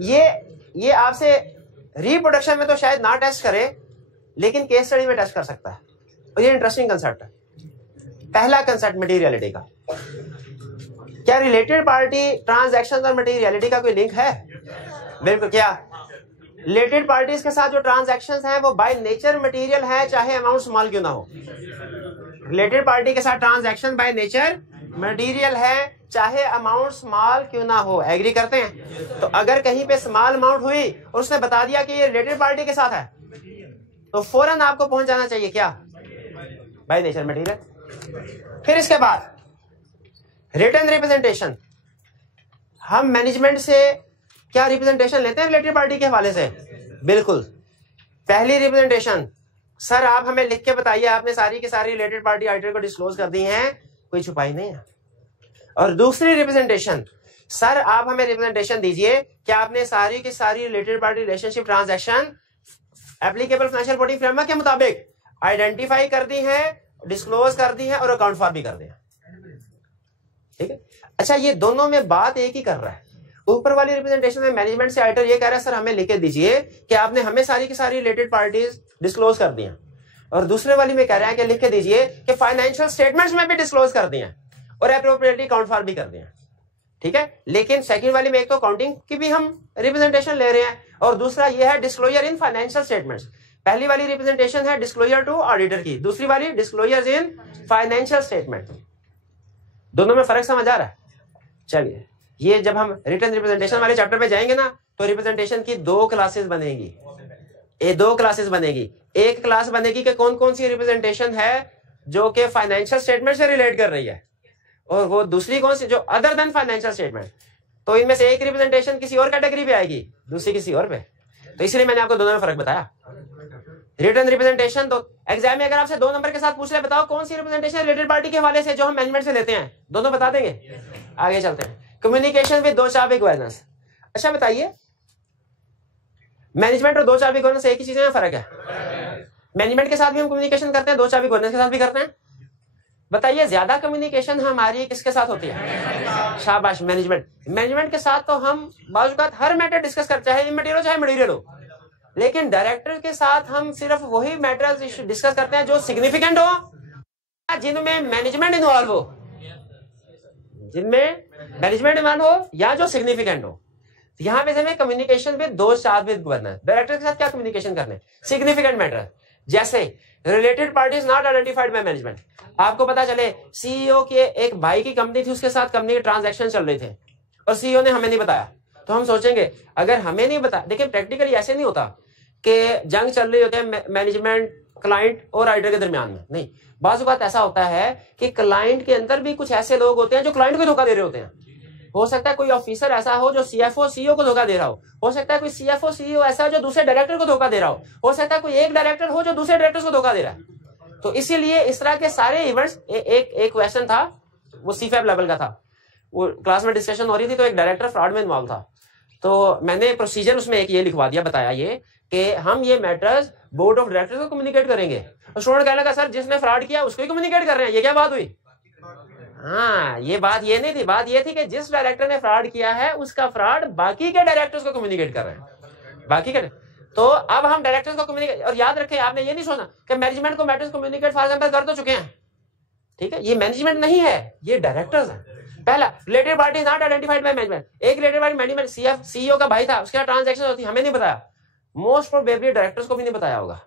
ये आपसे रिप्रोडक्शन में तो शायद ना टेस्ट करे, लेकिन केस स्टडी में टेस्ट कर सकता है, और ये इंटरेस्टिंग कंसेप्ट है। पहला कंसेप्ट मटेरियलिटी का। क्या रिलेटेड पार्टी ट्रांजैक्शन और मटेरियलिटी का कोई लिंक है? बिल्कुल। क्या रिलेटेड पार्टीज के साथ जो ट्रांजैक्शंस हैं वो बाय नेचर मटेरियल है, चाहे अमाउंट स्मॉल क्यों ना हो। रिलेटेड पार्टी के साथ ट्रांजैक्शन बाय नेचर मटेरियल है, चाहे अमाउंट स्मॉल क्यों ना हो। एग्री करते हैं? तो अगर कहीं पे स्मॉल अमाउंट हुई और उसने बता दिया कि ये रिलेटेड पार्टी के साथ है, तो फौरन आपको पहुंच जाना चाहिए क्या, बाय नेचर मटेरियल। फिर इसके बाद रिटन रिप्रेजेंटेशन। हम मैनेजमेंट से क्या रिप्रेजेंटेशन लेते हैं रिलेटेड पार्टी के हवाले से? बिल्कुल। पहली रिप्रेजेंटेशन, सर आप हमें लिख के बताइए आपने सारी की सारी रिलेटेड पार्टी आइटम को डिस्क्लोज कर दी हैं, कोई छुपाई नहीं है। और दूसरी रिप्रेजेंटेशन, सर आप हमें रिप्रेजेंटेशन दीजिए कि आपने सारी की सारी related party relationship transaction applicable financial reporting framework के मुताबिक आइडेंटिफाई कर दी है, डिस्क्लोज कर दी है और अकाउंट फॉर्म भी कर दिया, ठीक है। अच्छा, ये दोनों में बात एक ही कर रहा है। ऊपर वाली रिप्रेजेंटेशन में मैनेजमेंट से आइटर ये कह रहा है सर हमें लिख के दीजिए कि आपने हमें सारी की सारी रिलेटेड पार्टीज डिस्क्लोज कर दी हैं, और दूसरे वाली में कह रहा है कि लिख के दीजिए कि फाइनेंशियल स्टेटमेंट्स में भी डिस्क्लोज कर दी हैं और एप्रोप्रिएटली अकाउंट फॉर्म भी कर दिया, ठीक है। लेकिन सेकंड वाली में एक तो अकाउंटिंग की भी हम रिप्रेजेंटेशन ले रहे हैं और दूसरा ये है डिस्क्लोजर इन फाइनेंशियल स्टेटमेंट्स। पहली वाली रिप्रेजेंटेशन है डिस्क्लोजर टू ऑडिटर की, दूसरी वाली डिस्क्लोजर इन फाइनेंशियल स्टेटमेंट। दोनों में फर्क समझ आ रहा है? चलिए, ये जब हम रिटन रिप्रेजेंटेशन वाले चैप्टर पे जाएंगे ना, तो रिप्रेजेंटेशन की 2 क्लासेस बनेगी। ये 2 क्लासेस बनेगी। एक क्लास बनेगी कि कौन कौन सी रिप्रेजेंटेशन है जो कि फाइनेंशियल स्टेटमेंट से रिलेट कर रही है, और वो दूसरी कौन सी जो अदर देन फाइनेंशियल स्टेटमेंट। तो इनमें से एक रिप्रेजेंटेशन किसी और कैटेगरी पे आएगी, दूसरी किसी और पे। तो इसलिए मैंने आपको दोनों में फर्क बताया। रिटन रिप्रेजेंटेशन, तो एग्जाम में अगर आपसे 2 नंबर के साथ पूछ ले बताओ कौन सी रिप्रेजेंटेशन रिलेटेड पार्टी के हवाले से जो हम मैनेजमेंट से लेते हैं, दोनों बता देंगे। आगे चलते हैं। कम्युनिकेशन विद 2 चाबी गवर्नेंस। अच्छा बताइए, मैनेजमेंट और 2 चाबी गवर्नेंस एक ही चीज में फर्क है? मैनेजमेंट के साथ भी हम कम्युनिकेशन करते हैं, 2 चाबी गवर्नेंस के साथ भी करते हैं। बताइए ज्यादा कम्युनिकेशन हमारी किसके साथ होती है? शाबाश, मैनेजमेंट। मैनेजमेंट के साथ तो हम बाजुकात हर मैटर डिस्कस करते हैं, इमटेरियल हो चाहे मटेरियल हो। लेकिन डायरेक्टर के साथ हम सिर्फ वही मैटर्स डिस्कस करते हैं जो सिग्निफिकेंट हो, जिनमें मैनेजमेंट इन्वॉल्व हो, जिनमें मैनेजमेंट इन्वॉल्व हो या जो सिग्निफिकेंट हो। यहाँ पे हमें कम्युनिकेशन विद 2 चाबी गवर्नेंस। डायरेक्टर के साथ क्या कम्युनिकेशन करने? सिग्निफिकेंट मैटर, जैसे related parties not identified by management. आपको पता चले सीईओ के एक भाई की कंपनी थी, उसके साथ कंपनी के ट्रांजैक्शन चल रहे थे और सीईओ ने हमें नहीं बताया, तो हम सोचेंगे अगर हमें नहीं बताया। देखिए प्रैक्टिकली ऐसे नहीं होता कि जंग चल रही होती है मैनेजमेंट, क्लाइंट और राइटर के दरमियान में, नहीं। बाज़ बात ऐसा होता है कि क्लाइंट के अंदर भी कुछ ऐसे लोग होते हैं जो क्लाइंट को धोखा दे रहे होते हैं। हो सकता है कोई ऑफिसर ऐसा हो जो सीएफओ सीईओ को धोखा दे रहा हो सकता है कोई सीएफओ सीईओ ऐसा जो दूसरे डायरेक्टर को धोखा दे रहा हो सकता है कोई एक डायरेक्टर हो जो दूसरे डायरेक्टर को धोखा दे रहा है। तो इसीलिए इस तरह के सारे इवेंट्स, एक क्वेश्चन था वो सीफैब लेवल का था, वो क्लास में डिस्कशन हो रही थी, तो एक डायरेक्टर फ्रॉड में इन्वॉल्व था। तो मैंने प्रोसीजर उसमें एक ये लिखवा दिया, बताया ये कि हम ये मैटर्स बोर्ड ऑफ डायरेक्टर्स को कम्युनिकेट करेंगे। और स्टूडेंट कहने लगा सर जिसने फ्रॉड किया उसको ही कम्युनिकेट कर रहे हैं, ये क्या बात हुई? हाँ, ये बात ये नहीं थी, बात ये थी कि जिस डायरेक्टर ने फ्रॉड किया है उसका फ्रॉड बाकी के डायरेक्टर्स को कम्युनिकेट कर रहे हैं, बाकी के। तो अब हम डायरेक्टर्स को कम्युनिकेट, और याद रखें आपने ये नहीं सोचना कि मैनेजमेंट को मैटर्स कम्युनिकेट फॉर एग्जांपल कर तो चुके हैं, ठीक है, ये मैनेजमेंट नहीं है, ये डायरेक्टर्स हैं। पहला, related party not identified by management. एक रिलेटेड पार्टी मैनेजमेंट सीईओ का भाई था, उसके ट्रांजैक्शन होती, हमें नहीं बताया, मोस्ट प्रोबेबली डायरेक्टर्स को भी नहीं बताया होगा,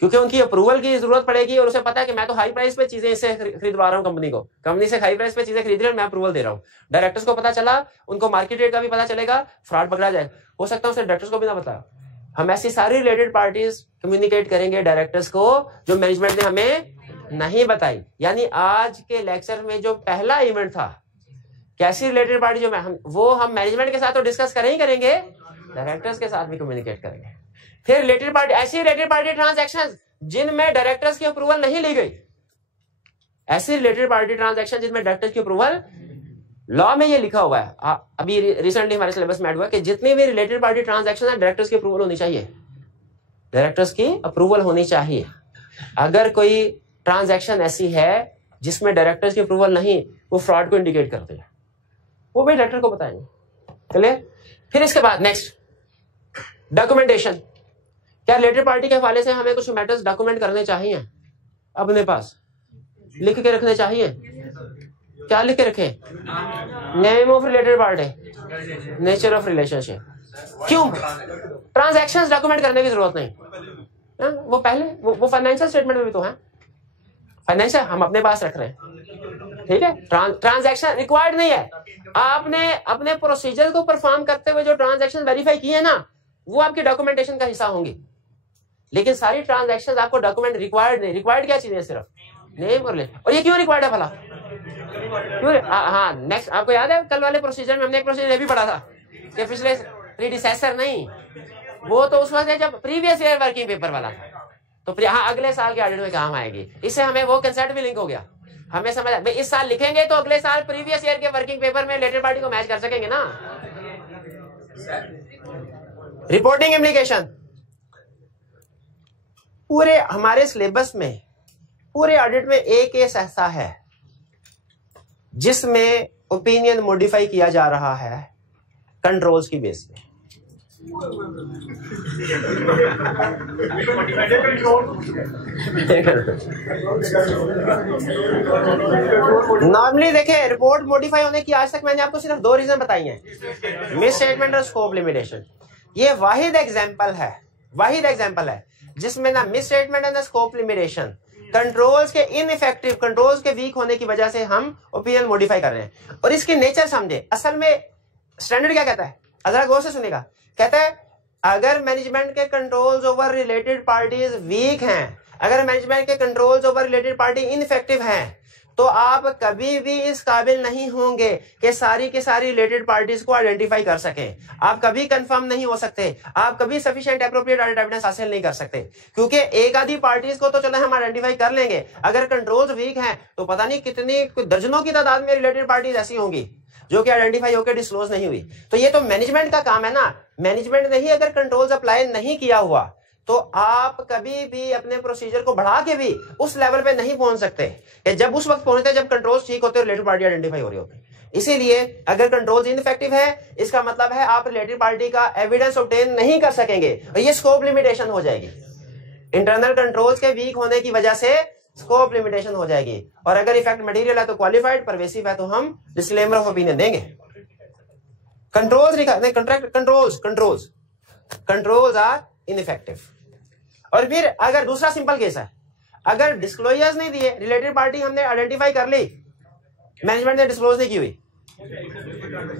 क्योंकि उनकी अप्रूवल की जरूरत पड़ेगी और उसे पता है कि मैं तो हाई प्राइस पे चीजें इससे खरीदवा रहा हूँ, कंपनी से हाई प्राइस पे चीजें खरीद रही हूँ, मैं अप्रूवल दे रहा हूँ। डायरेक्टर्स को पता चला, उनको मार्केट रेट का भी पता चलेगा, फ्रॉड पकड़ा जाएगा। हो सकता है उसे डायरेक्टर्स को भी ना बताया। हम ऐसी सारी रिलेटेड पार्टीज कम्युनिकेट करेंगे डायरेक्टर्स को जो मैनेजमेंट ने हमें नहीं बताई। यानी आज के लेक्चर में जो पहला इवेंट था, कैसी रिलेटेड पार्टी जो हम मैनेजमेंट के साथ तो डिस्कस करेंगे, डायरेक्टर्स के साथ भी कम्युनिकेट करेंगे। फिर रिलेटेड पार्टी, ऐसी रिलेटेड पार्टी ट्रांजैक्शंस जिनमें डायरेक्टर्स की अप्रूवल नहीं ली गई, ऐसी रिलेटेड पार्टी ट्रांजैक्शन जिनमें डायरेक्टर्स की अप्रूवल, लॉ में ये लिखा हुआ है, अभी रिसेंटली हमारे सिलेबस में ऐड हुआ कि जितनी भी रिलेटेड पार्टी ट्रांजैक्शन है डायरेक्टर्स की अप्रूवल होनी चाहिए, डायरेक्टर्स की अप्रूवल होनी चाहिए। अगर कोई ट्रांजैक्शन ऐसी है जिसमें डायरेक्टर्स की अप्रूवल नहीं, वो फ्रॉड को इंडिकेट करते हैं, वो भी डायरेक्टर को बताएंगे। क्लियर? फिर इसके बाद नेक्स्ट डॉक्यूमेंटेशन। क्या रिलेटेड पार्टी के हवाले से हमें कुछ मैटर्स डॉक्यूमेंट करने चाहिए, अपने पास लिख के रखने चाहिए? क्या लिख के रखें? Name of related party, nature of relationship. क्यों? ट्रांजैक्शंस डॉक्यूमेंट करने की जरूरत नहीं, वो पहले वो फाइनेंशियल स्टेटमेंट में भी तो है, फाइनेंशियल हम अपने पास रख रहे हैं, ठीक है। ट्रांजैक्शन रिक्वायर्ड नहीं है, आपने अपने प्रोसीजर को परफॉर्म करते हुए जो ट्रांजैक्शन वेरीफाई किए हैं ना, वो आपकी डॉक्यूमेंटेशन का हिस्सा होंगी। लेकिन सारी ट्रांजैक्शंस आपको डॉक्यूमेंट रिक्वायर्ड नहीं। रिक्वायर्ड क्या चीजें? सिर्फ नेम और ये क्यों रिक्वायर्ड है भला? क्यों? हाँ, नेक्स्ट आपको याद है कल वाले प्रोसीजर में हमने एक प्रोसीजर भी पढ़ा था कि पिछले प्रीडिसेसर नहीं, वो तो उस वक्त है जब प्रीवियस ईयर वर्किंग पेपर वाला था, तो हाँ अगले साल के ऑडिट में काम आएगी। इससे हमें वो कंसेप्ट भी लिंक हो गया, हमें समझ भाई इस साल लिखेंगे तो अगले साल प्रीवियस ईयर के वर्किंग पेपर में रिलेटेड पार्टी को मैच कर सकेंगे ना। रिपोर्टिंग इम्प्लीकेशन, पूरे हमारे सिलेबस में पूरे ऑडिट में एक केस ऐसा है जिसमें ओपिनियन मॉडिफाई किया जा रहा है कंट्रोल्स की बेस पे। नॉर्मली देखें, रिपोर्ट मॉडिफाई होने की आज तक मैंने आपको सिर्फ 2 रीजन बताई हैं, मिस स्टेटमेंट और स्कोप लिमिटेशन। ये वाहिद एग्जांपल है जिसमें ना मिस स्टेटमेंट है ना स्कोप लिमिटेशन, कंट्रोल्स के इनइफेक्टिव, कंट्रोल्स के वीक होने की वजह से हम ओपिनियन मॉडिफाई कर रहे हैं। और इसकी नेचर समझे। असल में स्टैंडर्ड क्या कहता है, जरा गौर से सुनेगा। कहता है अगर मैनेजमेंट के controls over related parties weak हैं, अगर मैनेजमेंट के controls over related party ineffective हैं, तो आप कभी भी इस काबिल नहीं होंगे कि सारी की सारी रिलेटेड पार्टीज को आइडेंटिफाई कर सकें। आप कभी कंफर्म नहीं हो सकते, आप कभी सफिशिएंट एप्रोप्रिएट ऑडिट एविडेंस हासिल नहीं कर सकते, क्योंकि एक आधी पार्टीज को तो चलो हम आइडेंटिफाई कर लेंगे, अगर कंट्रोल्स वीक हैं तो पता नहीं कितनी दर्जनों की तादाद में रिलेटेड पार्टीज ऐसी होंगी जो कि आइडेंटिफाई होकर डिस्क्लोज नहीं हुई। तो ये तो मैनेजमेंट का काम है ना। मैनेजमेंट ने ही अगर कंट्रोल्स अप्लाई नहीं किया हुआ तो आप कभी भी अपने प्रोसीजर को बढ़ा के भी उस लेवल पे नहीं पहुंच सकते कि जब उस वक्त पहुंचते जब कंट्रोल्स ठीक होते और रिलेटेड पार्टी आइडेंटिफाई हो रही होती। इसीलिए अगर कंट्रोल्स इनइफेक्टिव है, इसका मतलब है आप रिलेटेड पार्टी का एविडेंस ऑब्टेन नहीं कर सकेंगे और ये स्कोप लिमिटेशन हो जाएगी। इंटरनल कंट्रोल्स के वीक होने की वजह से स्कोप लिमिटेशन हो जाएगी। और अगर इफेक्ट मटेरियल है तो क्वालिफाइड, परवेसिव है तो हम डिस्क्लेमर ऑफ ओपिनियन देंगे। Controls are ineffective. और फिर अगर दूसरा सिंपल केस है, अगर डिस्क्लोजर्स नहीं दिए, रिलेटेड पार्टी हमने आइडेंटिफाई कर ली, मैनेजमेंट ने डिस्क्लोज नहीं की हुई,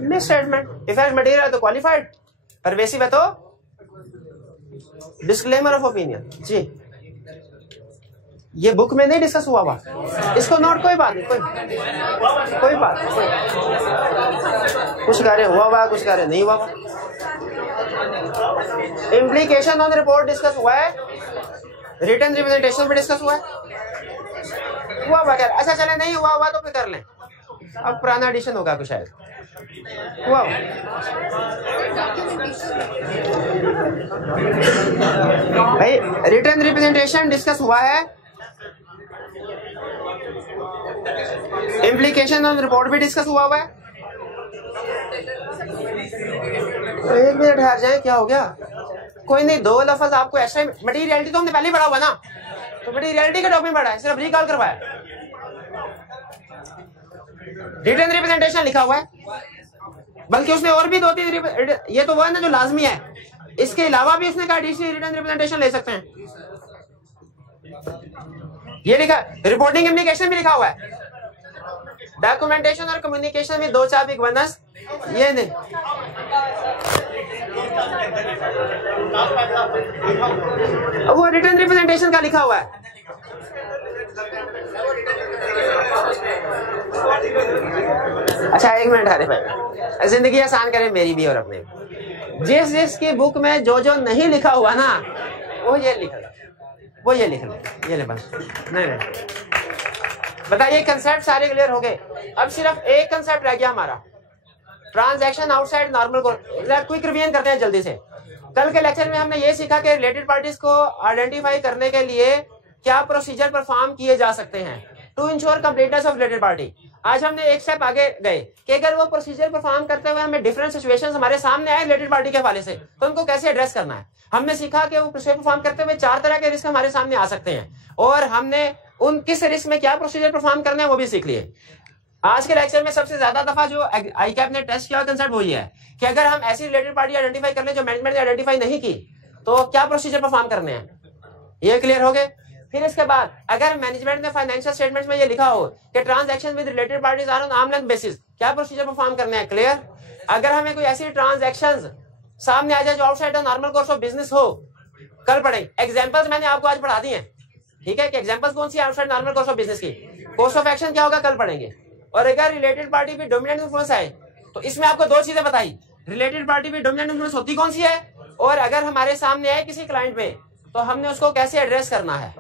मिस स्टेटमेंट। इफेक्ट मटेरियल है तो क्वालिफाइड, परवेसिव है तो डिस्क्लेमर ऑफ ओपिनियन। जी ये बुक में नहीं डिस्कस हुआ हुआ, इसको नोट, कोई बात नहीं, कोई बात नहीं, कुछ कार्य हुआ हुआ, कुछ कार्य नहीं हुआ हुआ। इम्प्लीकेशन ऑन रिपोर्ट डिस्कस हुआ है, रिटन रिप्रेजेंटेशन पे डिस्कस हुआ है, हुआ हुआ क्या? अच्छा चले, नहीं हुआ हुआ तो फिर कर लें, अब पुराना एडिशन होगा कुछ शायद। हुआ भाई, रिटन रिप्रेजेंटेशन डिस्कस हुआ है, इम्प्लीकेशन ऑन रिपोर्ट भी डिस्कस हुआ है। तो 1 मिनट ठहर जाए, क्या हो गया? कोई नहीं, 2 लफ्ज आपको एक्स्ट्रा। मटीरियलिटी तो हमने पहले ही पढ़ा हुआ ना, तो मटीरियलिटी का टॉपिक पढ़ा है, सिर्फ रिकॉल करवाया। रिटन रिप्रेजेंटेशन लिखा हुआ है, बल्कि उसने और भी 2-3, ये तो वो है ना जो लाजमी है, इसके अलावा भी उसने कहा एडिशनल रिटन रिप्रेजेंटेशन ले सकते हैं। ये लिखा, रिपोर्टिंग इम्प्लीकेशन भी लिखा हुआ है, डॉक्यूमेंटेशन और कम्युनिकेशन में 2 चाबी गवर्नेंस, ये नहीं। वो रिटर्न रिप्रेजेंटेशन का लिखा हुआ है। अच्छा एक मिनट हारिफ भाई, जिंदगी आसान करें मेरी भी और अपने। जिसकी बुक में जो जो नहीं लिखा हुआ ना वो ये लिख ले, वो ये लिख ले, ये ले बस। नहीं बताइए, कंसेप्ट सारे क्लियर हो गए। अब सिर्फ एक कंसेप्ट रह गया हमारा, ट्रांजैक्शन आउटसाइड नॉर्मल को। क्विक रिवीजन करते हैं जल्दी से। कल के लेक्चर में हमने ये सीखा कि रिलेटेड पार्टीज को आइडेंटिफाई करने के लिए क्या प्रोसीजर परफॉर्म किए जा सकते हैं to ensure completeness of related party. आज हमने एक स्टेप आगे गए कि अगर वो प्रोसीजर परफॉर्म करते हुए हमें डिफरेंट सिचुएशंस हमारे सामने आए रिलेटेड पार्टी के हवाले से, तो उनको कैसे एड्रेस करना है। हमने सीखा कि वो प्रोसीजर परफॉर्म करते हुए 4 तरह के रिस्क हमारे सामने आ सकते हैं, और हमने उन किस रिस्क में क्या प्रोसीजर परफॉर्म करना है वो भी सीख लिए। आज के लेक्चर में सबसे ज्यादा दफा जो आईकैप ने टेस्ट किया कंसेप्ट वो ये है कि अगर हम ऐसी रिलेटेड पार्टी आइडेंटिफाई कर ले जो मैनेजमेंट ने आइडेंटिफाई नहीं की, तो क्या प्रोसीजर परफॉर्म करने हैं। ये क्लियर हो गए। फिर इसके बाद अगर मैनेजमेंट ने फाइनेंशियल स्टेटमेंट्स में ये लिखा हो कि transaction with related parties are on arm length basis, क्या प्रोसीजर परफॉर्म करने हैं। क्लियर। अगर हमें कोई ऐसी ट्रांजैक्शंस सामने आ जाए जो outside the normal course of business हो, कल पढ़ेंगे। एग्जांपल्स मैंने आपको आज पढ़ा दिए हैं, ठीक है, कि एग्जांपल्स कौन सी outside normal course of business की। कोर्स ऑफ एक्शन क्या होगा कल पढ़ेंगे। और अगर रिलेटेड पार्टी पे डोमिनेंट इन्फ्लुएंस आए तो इसमें आपको 2 चीजें बताई, रिलेटेड पार्टी पे डोमिनेंट इन्फ्लुएंस होती कौन सी है, और अगर हमारे सामने आए किसी क्लाइंट पे तो हमने उसको कैसे एड्रेस करना है।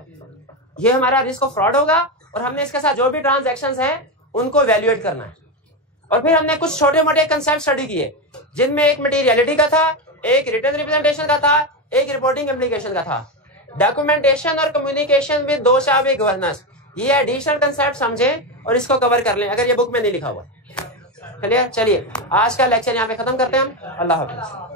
ये हमारा रिस्क ऑफ फ्रॉड होगा, और हमने इसके साथ जो भी ट्रांजैक्शंस हैं उनको वैल्यूएट करना है। और फिर हमने कुछ छोटे मोटे कंसेप्ट स्टडी किए, जिनमें एक मटेरियलिटी का था, एक रिटर्न रिप्रेजेंटेशन का था, एक रिपोर्टिंग इम्प्लीकेशन का था, डॉक्यूमेंटेशन और कम्युनिकेशन विद 2 चाबी गवर्नेंस। ये एडिशनल कंसेप्ट समझें और इसको कवर कर लें अगर ये बुक में नहीं लिखा हुआ। चलिए आज का लेक्चर यहाँ पे खत्म करते हैं हम। अल्लाह हाफिज।